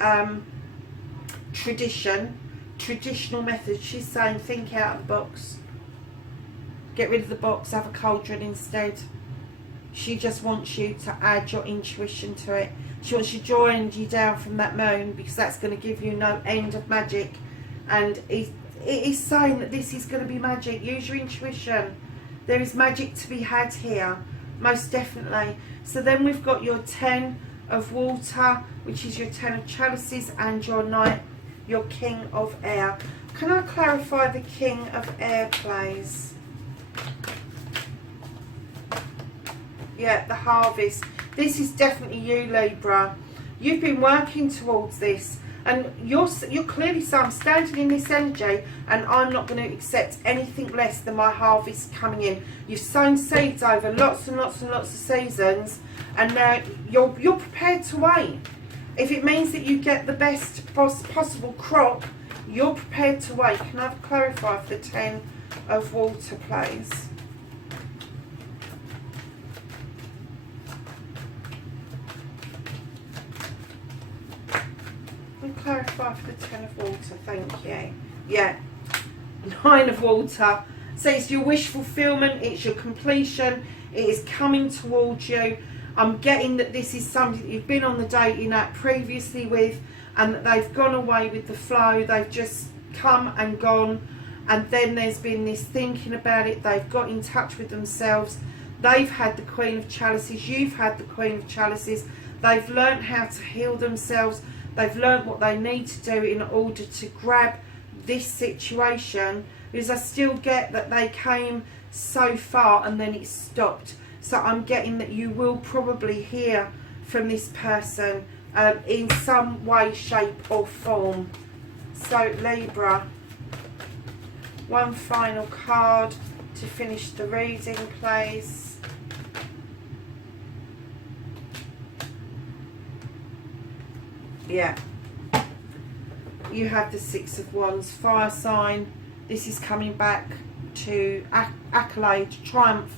traditional methods, she's saying think out of the box. Get rid of the box, have a cauldron instead. She just wants you to add your intuition to it. She wants you to join you down from that moon, because that's going to give you no end of magic. And it is saying that this is going to be magic. Use your intuition. There is magic to be had here, most definitely. So then we've got your 10 of water, which is your 10 of chalices, and your knight, your king of air. Can I clarify the king of air, please? Yeah, the harvest. This is definitely you, Libra. You've been working towards this, and you're clearly saying, I'm standing in this energy and I'm not going to accept anything less than my harvest coming in. You've sown seeds over lots and lots and lots of seasons, and now you're prepared to wait. If it means that you get the best possible crop, you're prepared to wait. Can I clarify for the 10 of water, please? Clarify for the 10 of water, thank you. Yeah, 9 of water. So it's your wish fulfillment, it's your completion, it is coming towards you. I'm getting that this is something that you've been on the dating app previously with, and that they've gone away with the flow. They've just come and gone, and then there's been this thinking about it. They've got in touch with themselves. They've had the Queen of Chalices, you've had the Queen of Chalices. They've learned how to heal themselves. They've learned what they need to do in order to grab this situation, because I still get that they came so far and then it stopped. So I'm getting that you will probably hear from this person in some way, shape or form. So Libra, one final card to finish the reading, please. Yeah, you have the 6 of Wands, fire sign. This is coming back to accolade, triumph.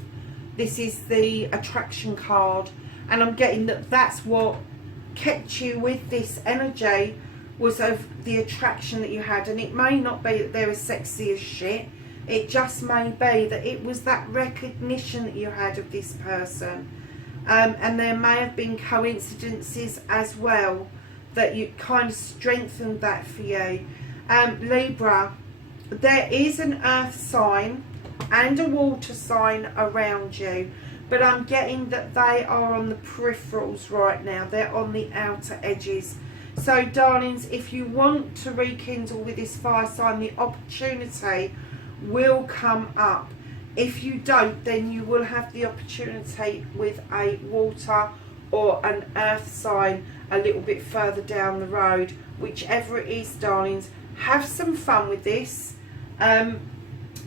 This is the attraction card, and I'm getting that that's what kept you with this energy, was of the attraction that you had. And it may not be that they're as sexy as shit, it just may be that it was that recognition that you had of this person, and there may have been coincidences as well that you kind of strengthened that for you. Libra, there is an earth sign and a water sign around you, but I'm getting that they are on the peripherals right now. They're on the outer edges. So darlings, if you want to rekindle with this fire sign, the opportunity will come up. If you don't, then you will have the opportunity with a water or an earth sign a little bit further down the road. Whichever it is, darlings, have some fun with this.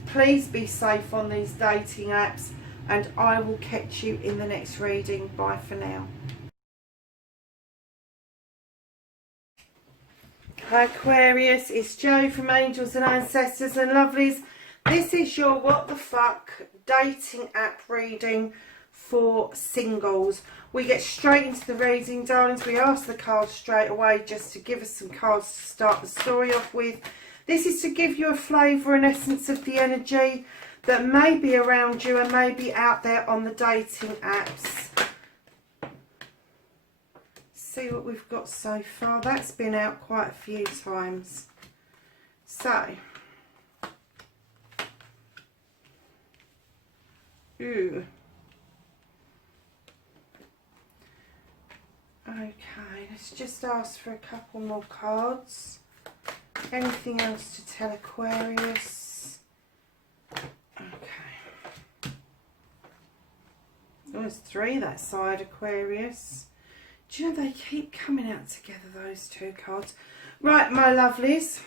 Please be safe on these dating apps, and I will catch you in the next reading. Bye for now. Hi Aquarius, it's Jo from Angels and Ancestors and Lovelies. This is your what the fuck dating app reading for singles. We get straight into the reading, darlings. We ask the cards straight away just to give us some cards to start the story off with. This is to give you a flavour and essence of the energy that may be around you and may be out there on the dating apps. See what we've got so far. That's been out quite a few times. So, ooh. Okay, let's just ask for a couple more cards. Anything else to tell Aquarius? Okay. Oh, there's 3 that side, Aquarius. Do you know they keep coming out together, those 2 cards? Right, my lovelies.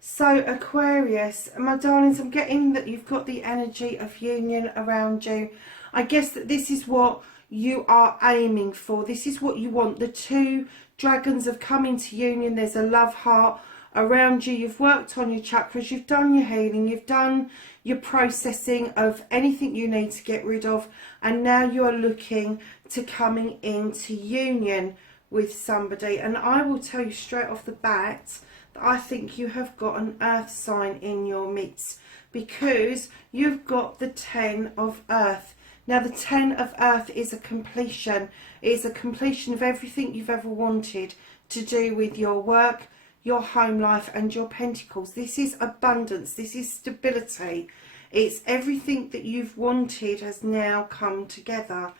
So, Aquarius, my darlings, I'm getting that you've got the energy of union around you. I guess that this is what you are aiming for. This is what you want. The two dragons have come into union. There's a love heart around you. You've worked on your chakras. You've done your healing. You've done your processing of anything you need to get rid of. And now you're looking to coming into union with somebody. And I will tell you straight off the bat that I think you have got an earth sign in your midst, because you've got the 10 of earth. Now the 10 of earth is a completion. It is a completion of everything you've ever wanted to do with your work, your home life and your pentacles. This is abundance. This is stability. It's everything that you've wanted has now come together.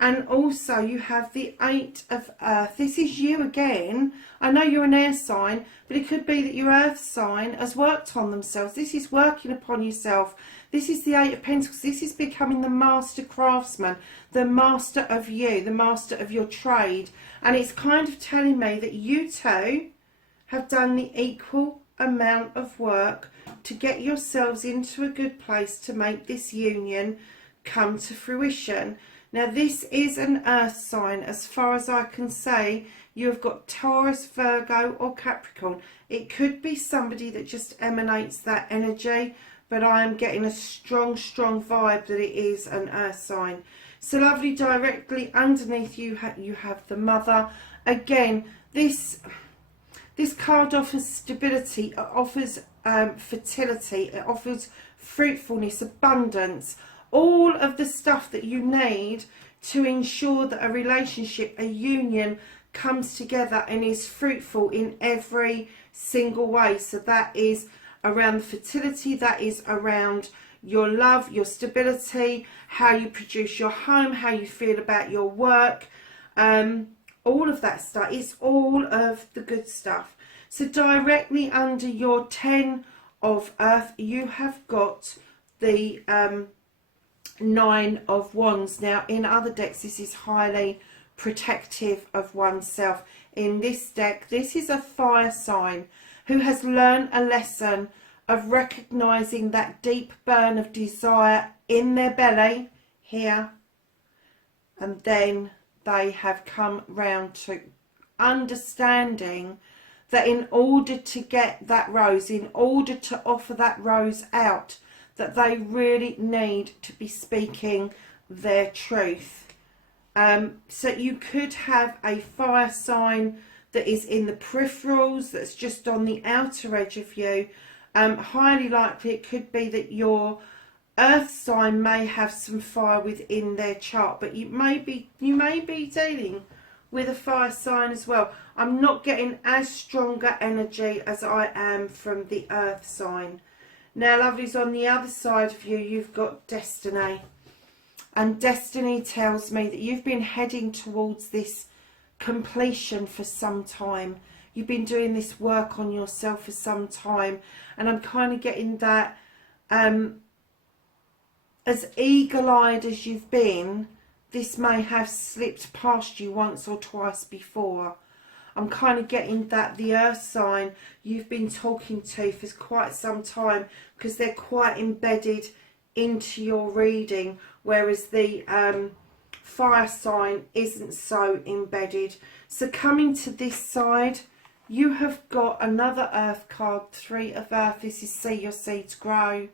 And also you have the 8 of earth. This is you again. I know you're an air sign, but it could be that your earth sign has worked on themselves. This is working upon yourself. This is the 8 of pentacles. This is becoming the master craftsman, the master of you, the master of your trade. And it's kind of telling me that you two have done the equal amount of work to get yourselves into a good place to make this union come to fruition. Now this is an earth sign. As far as I can say, you have got Taurus, Virgo or Capricorn. It could be somebody that just emanates that energy, but I am getting a strong vibe that it is an earth sign. So lovely, directly underneath you, you have the Mother. Again, this card offers stability, it offers fertility, it offers fruitfulness, abundance, all of the stuff that you need to ensure that a relationship, a union comes together and is fruitful in every single way. So that is around fertility, that is around your love, your stability, how you produce your home, how you feel about your work, all of that stuff. It's all of the good stuff. So directly under your 10 of earth, you have got the 9 of wands. Now in other decks this is highly protective of oneself. In this deck, this is a fire sign who has learned a lesson of recognizing that deep burn of desire in their belly here, and then they have come round to understanding that in order to get that rose, in order to offer that rose out, that they really need to be speaking their truth. So you could have a fire sign that is in the peripherals, that's just on the outer edge of you. Highly likely it could be that your earth sign may have some fire within their chart, but you may be dealing with a fire sign as well. I'm not getting as stronger energy as I am from the earth sign. Now lovelies, on the other side of you, you've got destiny. And destiny tells me that you've been heading towards this completion for some time. You've been doing this work on yourself for some time. And I'm kind of getting that, as eagle-eyed as you've been, this may have slipped past you once or twice before. I'm kind of getting that the earth sign you've been talking to for quite some time, because they're quite embedded into your reading, whereas the fire sign isn't so embedded. So coming to this side, you have got another earth card, 3 of earth. This is see your seeds grow.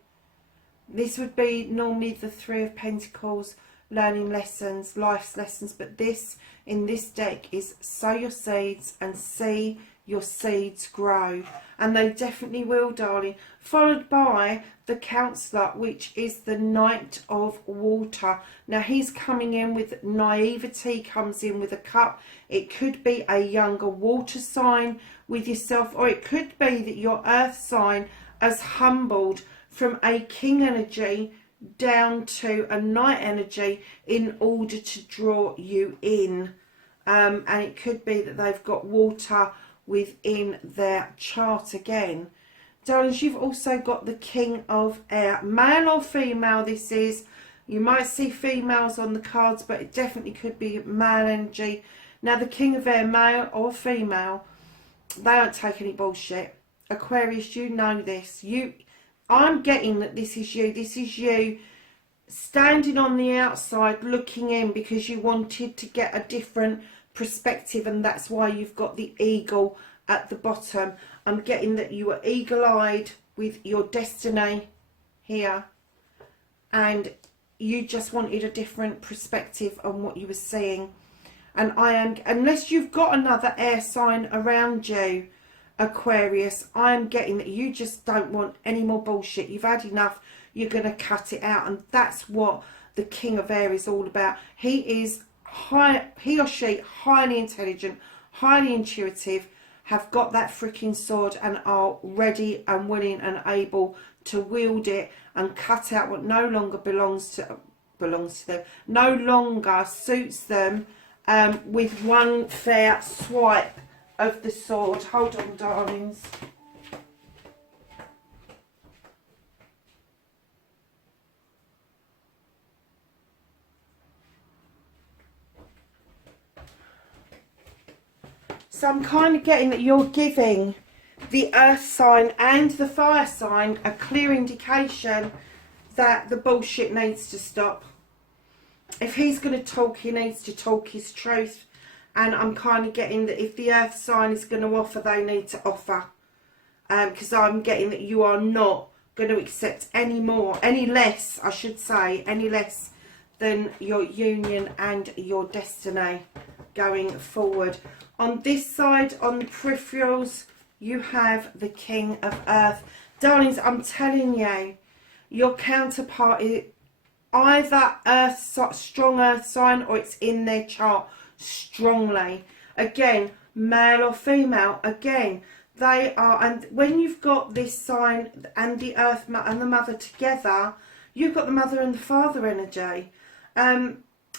This would be normally the 3 of pentacles, learning lessons, life's lessons, but this in this deck is sow your seeds and see your seeds grow. And they definitely will, darling. Followed by the Counselor, which is the Knight of Water. Now he's coming in with naivety, comes in with a cup. It could be a younger water sign with yourself, or it could be that your earth sign has humbled from a king energy down to a knight energy in order to draw you in. And it could be that they've got water within their chart again. Darlings, you've also got the King of Air. Male or female this is. You might see females on the cards, but it definitely could be male energy. Now the King of Air, male or female, they don't take any bullshit. Aquarius, you know this. I'm getting that this is you. This is you standing on the outside looking in because you wanted to get a different perspective, and that's why you've got the eagle at the bottom. I'm getting that you were eagle-eyed with your destiny here, and you just wanted a different perspective on what you were seeing. And I am, unless you've got another air sign around you, Aquarius, I am getting that you just don't want any more bullshit. You've had enough. You're going to cut it out. And that's what the King of Air is all about. He or she, highly intelligent, highly intuitive, have got that freaking sword and are ready and willing and able to wield it and cut out what no longer belongs to them, no longer suits them, with one fair swipe of the sword. Hold on, darlings. So I'm kind of getting that you're giving the earth sign and the fire sign a clear indication that the bullshit needs to stop. If he's going to talk, he needs to talk his truth. And I'm kind of getting that if the earth sign is going to offer, they need to offer. Because I'm getting that you are not going to accept any more, any less, I should say, any less than your union and your destiny going forward. On this side, on the peripherals, you have the King of Earth. Darlings, I'm telling you, your counterpart is either strong earth sign, or it's in their chart strongly. Again, male or female, again, they are. And when you've got this sign and the earth and the mother together, you've got the mother and the father energy.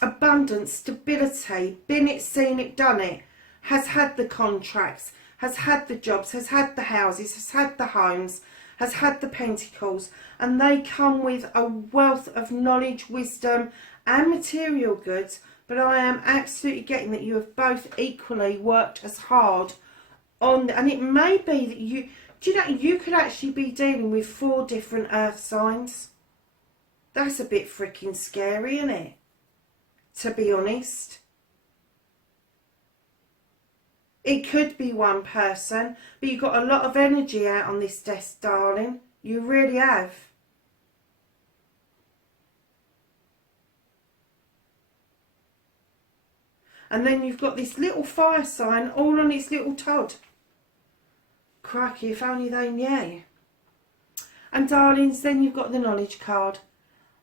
Abundance, stability, been it, seen it, done it, has had the contracts, has had the jobs, has had the houses, has had the homes, has had the pentacles, and they come with a wealth of knowledge, wisdom and material goods. But I am absolutely getting that you have both equally worked as hard on, and it may be that you, do you know, you could actually be dealing with 4 different earth signs. That's a bit freaking scary, isn't it? To be honest. It could be one person, but you've got a lot of energy out on this desk, darling. You really have. And then you've got this little fire sign all on its little Todd. Crikey, if only they knew. And darlings, then you've got the knowledge card.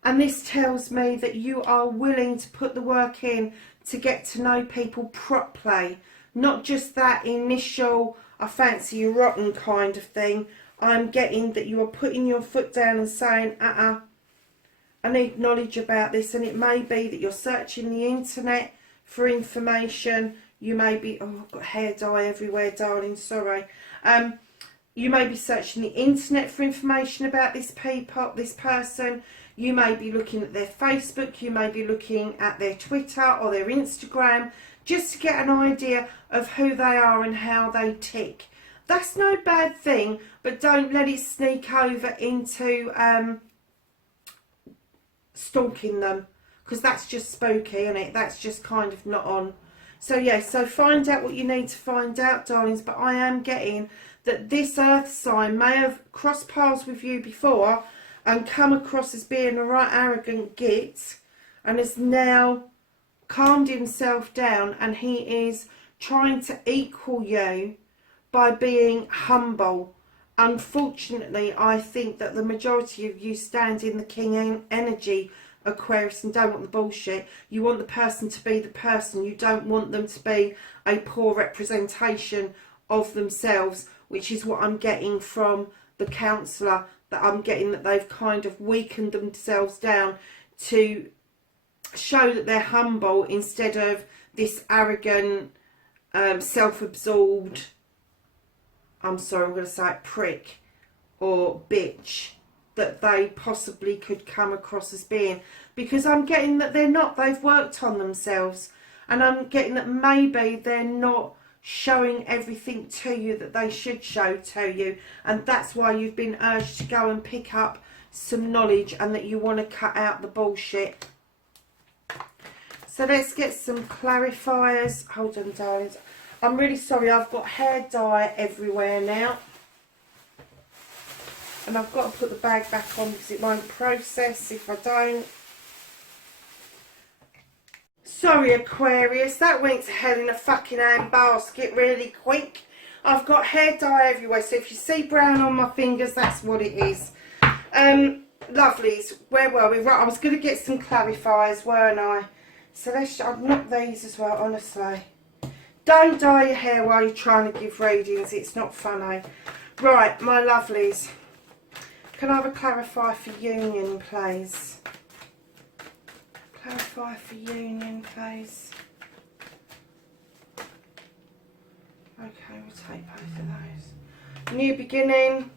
And this tells me that you are willing to put the work in to get to know people properly. Not just that initial, I fancy you rotten kind of thing. I'm getting that you are putting your foot down and saying, I need knowledge about this. And it may be that you're searching the internet for information. You may be, oh, I've got hair dye everywhere, darling, sorry. You may be searching the internet for information about this person. You may be looking at their Facebook. You may be looking at their Twitter or their Instagram, just to get an idea of who they are and how they tick. That's no bad thing, but don't let it sneak over into stalking them, because that's just spooky, isn't it? That's just kind of not on. So yeah, so find out what you need to find out, darlings, but I am getting that this earth sign may have crossed paths with you before and come across as being a right arrogant git, and has now calmed himself down, and he is trying to equal you by being humble. Unfortunately, I think that the majority of you stand in the King energy, Aquarius, and don't want the bullshit. You want the person to be the person. You don't want them to be a poor representation of themselves, which is what I'm getting from the counsellor, that I'm getting that they've kind of weakened themselves down to show that they're humble instead of this arrogant, self-absorbed, I'm sorry, I'm going to say it, prick or bitch that they possibly could come across as being. Because I'm getting that they're not. They've worked on themselves. And I'm getting that maybe they're not showing everything to you that they should show to you. And that's why you've been urged to go and pick up some knowledge and that you want to cut out the bullshit. So let's get some clarifiers. Hold on, darlings. I'm really sorry, I've got hair dye everywhere now. And I've got to put the bag back on because it won't process if I don't. Sorry, Aquarius, that went to hell in a fucking handbasket really quick. I've got hair dye everywhere, so if you see brown on my fingers, that's what it is. Lovelies, where were we? Right, I was going to get some clarifiers, weren't I? So let's, I've knocked these as well, honestly. Don't dye your hair while you're trying to give readings, it's not funny. Right, my lovelies. Can I have a clarifier for union, please? Clarify for union, please. Okay, we'll take both of those. New beginning.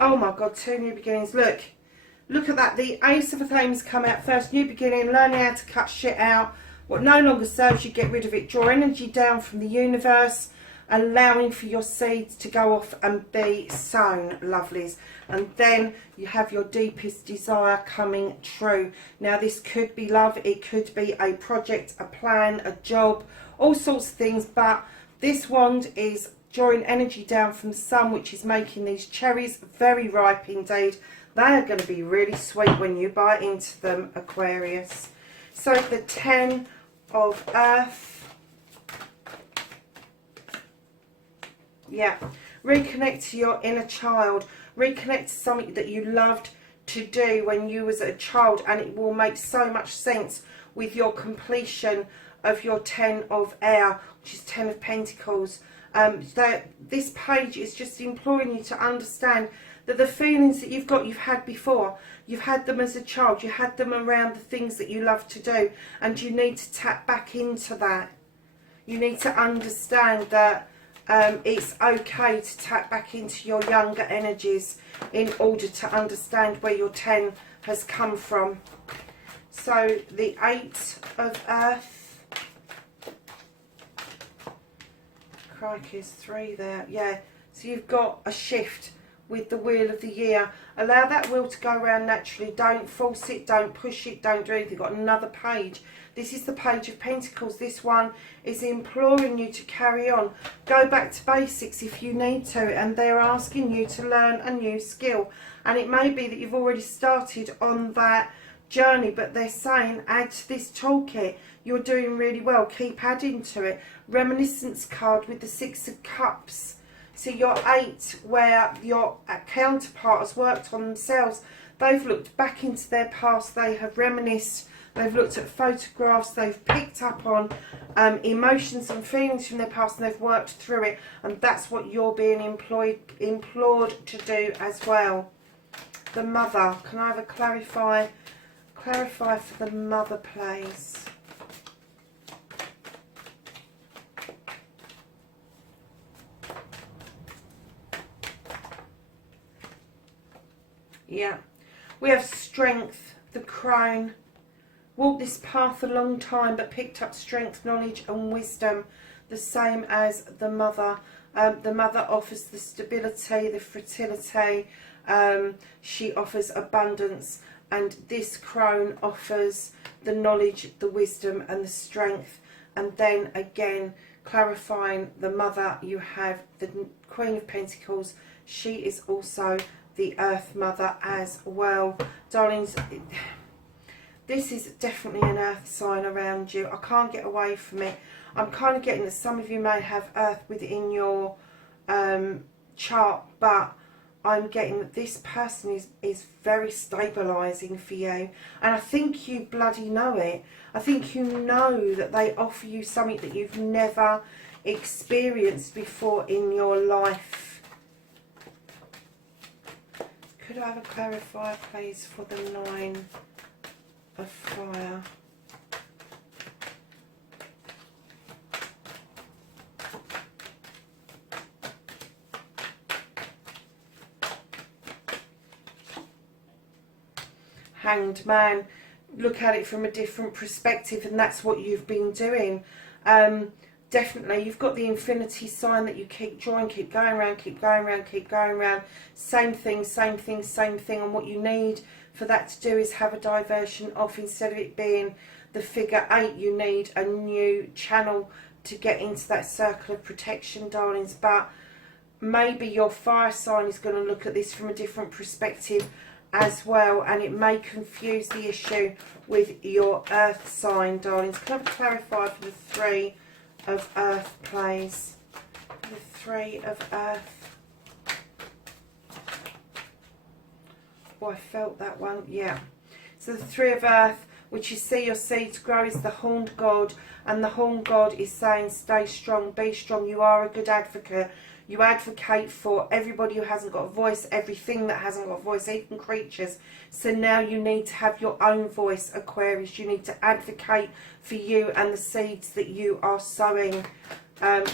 Oh my God, 2 new beginnings. Look at that. The Ace of Flames come out first. New beginning, learning how to cut shit out. What no longer serves you, get rid of it. Draw energy down from the universe, allowing for your seeds to go off and be sown, lovelies. And then you have your deepest desire coming true. Now this could be love, it could be a project, a plan, a job, all sorts of things, but this wand is drawing energy down from the sun, which is making these cherries very ripe indeed. They are going to be really sweet when you bite into them, Aquarius. So the 10 of Earth. Yeah. Reconnect to your inner child. Reconnect to something that you loved to do when you was a child, and it will make so much sense with your completion of your 10 of Air, which is 10 of Pentacles. This page is just imploring you to understand that the feelings that you've had before, you've had them as a child, you had them around the things that you love to do, and you need to tap back into that. You need to understand that it's okay to tap back into your younger energies in order to understand where your 10 has come from. So the 8 of Earth. Crikey, there's 3 there. Yeah, so you've got a shift with the wheel of the year. Allow that wheel to go around naturally. Don't force it, don't push it, don't do anything. You've got another page. This is the Page of Pentacles. This one is imploring you to carry on. Go back to basics if you need to, and they're asking you to learn a new skill. And it may be that you've already started on that journey, but they're saying add to this toolkit. You're doing really well. Keep adding to it. Reminiscence card with the 6 of Cups. So your 8, where your counterpart has worked on themselves. They've looked back into their past. They have reminisced. They've looked at photographs. They've picked up on emotions and feelings from their past, and they've worked through it. And that's what you're being implored to do as well. The Mother. Can I have a clarify for the Mother, please? Yeah, we have Strength, the Crone. Walked this path a long time, but picked up strength, knowledge and wisdom, the same as the Mother. The Mother offers the stability, the fertility. She offers abundance, and this Crone offers the knowledge, the wisdom and the strength. And then again, clarifying the Mother, you have the Queen of Pentacles. She is also the Earth Mother as well. Darlings, this is definitely an Earth sign around you. I can't get away from it. I'm kind of getting that some of you may have Earth within your chart, but I'm getting that this person is very stabilising for you. And I think you bloody know it. I think you know that they offer you something that you've never experienced before in your life. Could I have a clarifier, please, for the 9 of Fire? Hanged Man. Look at it from a different perspective, and that's what you've been doing. definitely you've got the infinity sign that you keep drawing, keep going around, keep going around, keep going around. Same thing, same thing, same thing. And what you need for that to do is have a diversion off. Instead of it being the figure 8, you need a new channel to get into that circle of protection, darlings. But maybe your fire sign is going to look at this from a different perspective as well, and it may confuse the issue with your earth sign, darlings. Can I have a clarify for the 3 of earth, please? The 3 of earth. Oh, I felt that one. Yeah. So the 3 of earth, which you see your seeds grow, is the horned god, and the horned god is saying stay strong, be strong. You are a good advocate. You advocate for everybody who hasn't got a voice, everything that hasn't got a voice, even creatures. So now you need to have your own voice, Aquarius. You need to advocate for you and the seeds that you are sowing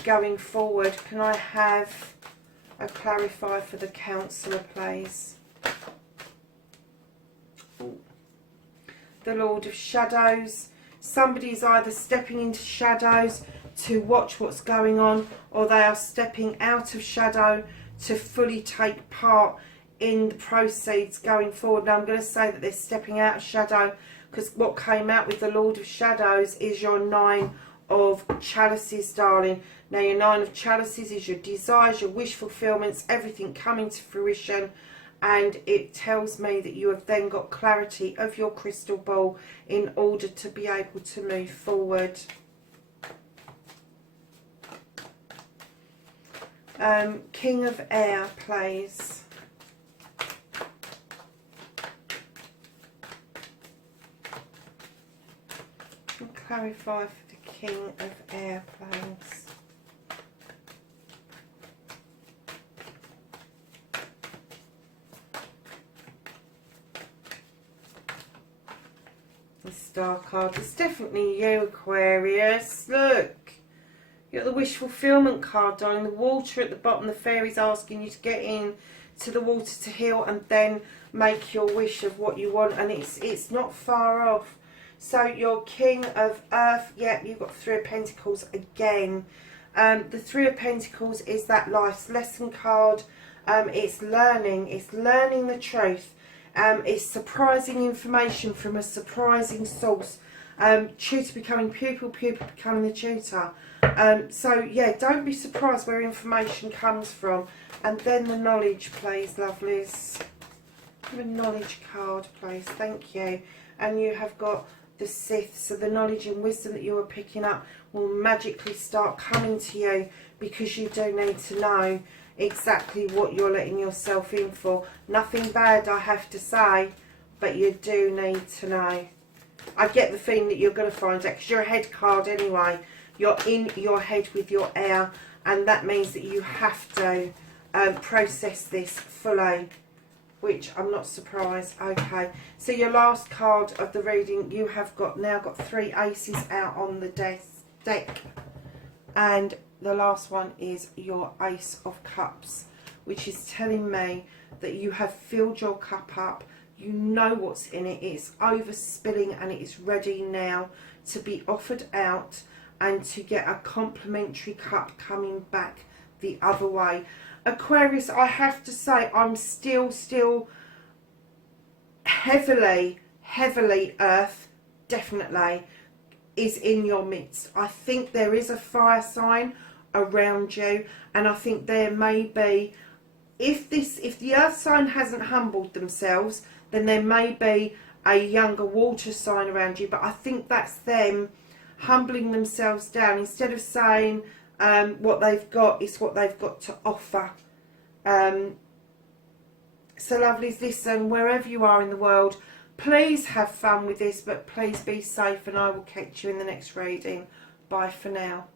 going forward. Can I have a clarify for the counsellor, please? Ooh. The Lord of Shadows. Somebody's either stepping into shadows to watch what's going on, or they are stepping out of shadow to fully take part in the proceeds going forward. Now I'm going to say that they're stepping out of shadow because what came out with the Lord of Shadows is your 9 of chalices, darling. Now your 9 of chalices is your desires, your wish fulfillments, everything coming to fruition. And it tells me that you have then got clarity of your crystal ball in order to be able to move forward. King of Air, please. And clarify for the King of Air, please. The Star card. It's definitely you, Aquarius. Look. You got the wish fulfillment card, darling. The water at the bottom, the fairy's asking you to get in to the water to heal and then make your wish of what you want. And it's not far off. So your King of Earth, yeah, you've got 3 of Pentacles again. The 3 of Pentacles is that life's lesson card. It's learning the truth. It's surprising information from a surprising source. Tutor becoming pupil, pupil becoming the tutor. So yeah, don't be surprised where information comes from. And then the knowledge, please, lovelies. Have a knowledge card, please. Thank you. And you have got the Sith, so the knowledge and wisdom that you are picking up will magically start coming to you, because you do need to know exactly what you're letting yourself in for. Nothing bad, I have to say, but you do need to know. I get the feeling that you're going to find out, because you're a head card anyway. You're in your head with your air, and that means that you have to process this fully, which I'm not surprised. Okay, so your last card of the reading, you have now got 3 aces out on the deck, and the last one is your Ace of Cups, which is telling me that you have filled your cup up. You know what's in it. It's overspilling and it is ready now to be offered out and to get a complimentary cup coming back the other way. Aquarius, I have to say, I'm still heavily Earth, definitely, is in your midst. I think there is a fire sign around you, and I think there may be, if the earth sign hasn't humbled themselves, then there may be a younger water sign around you, but I think that's them humbling themselves down. Instead of saying what they've got, is what they've got to offer. So lovelies, listen, wherever you are in the world, please have fun with this, but please be safe, and I will catch you in the next reading. Bye for now.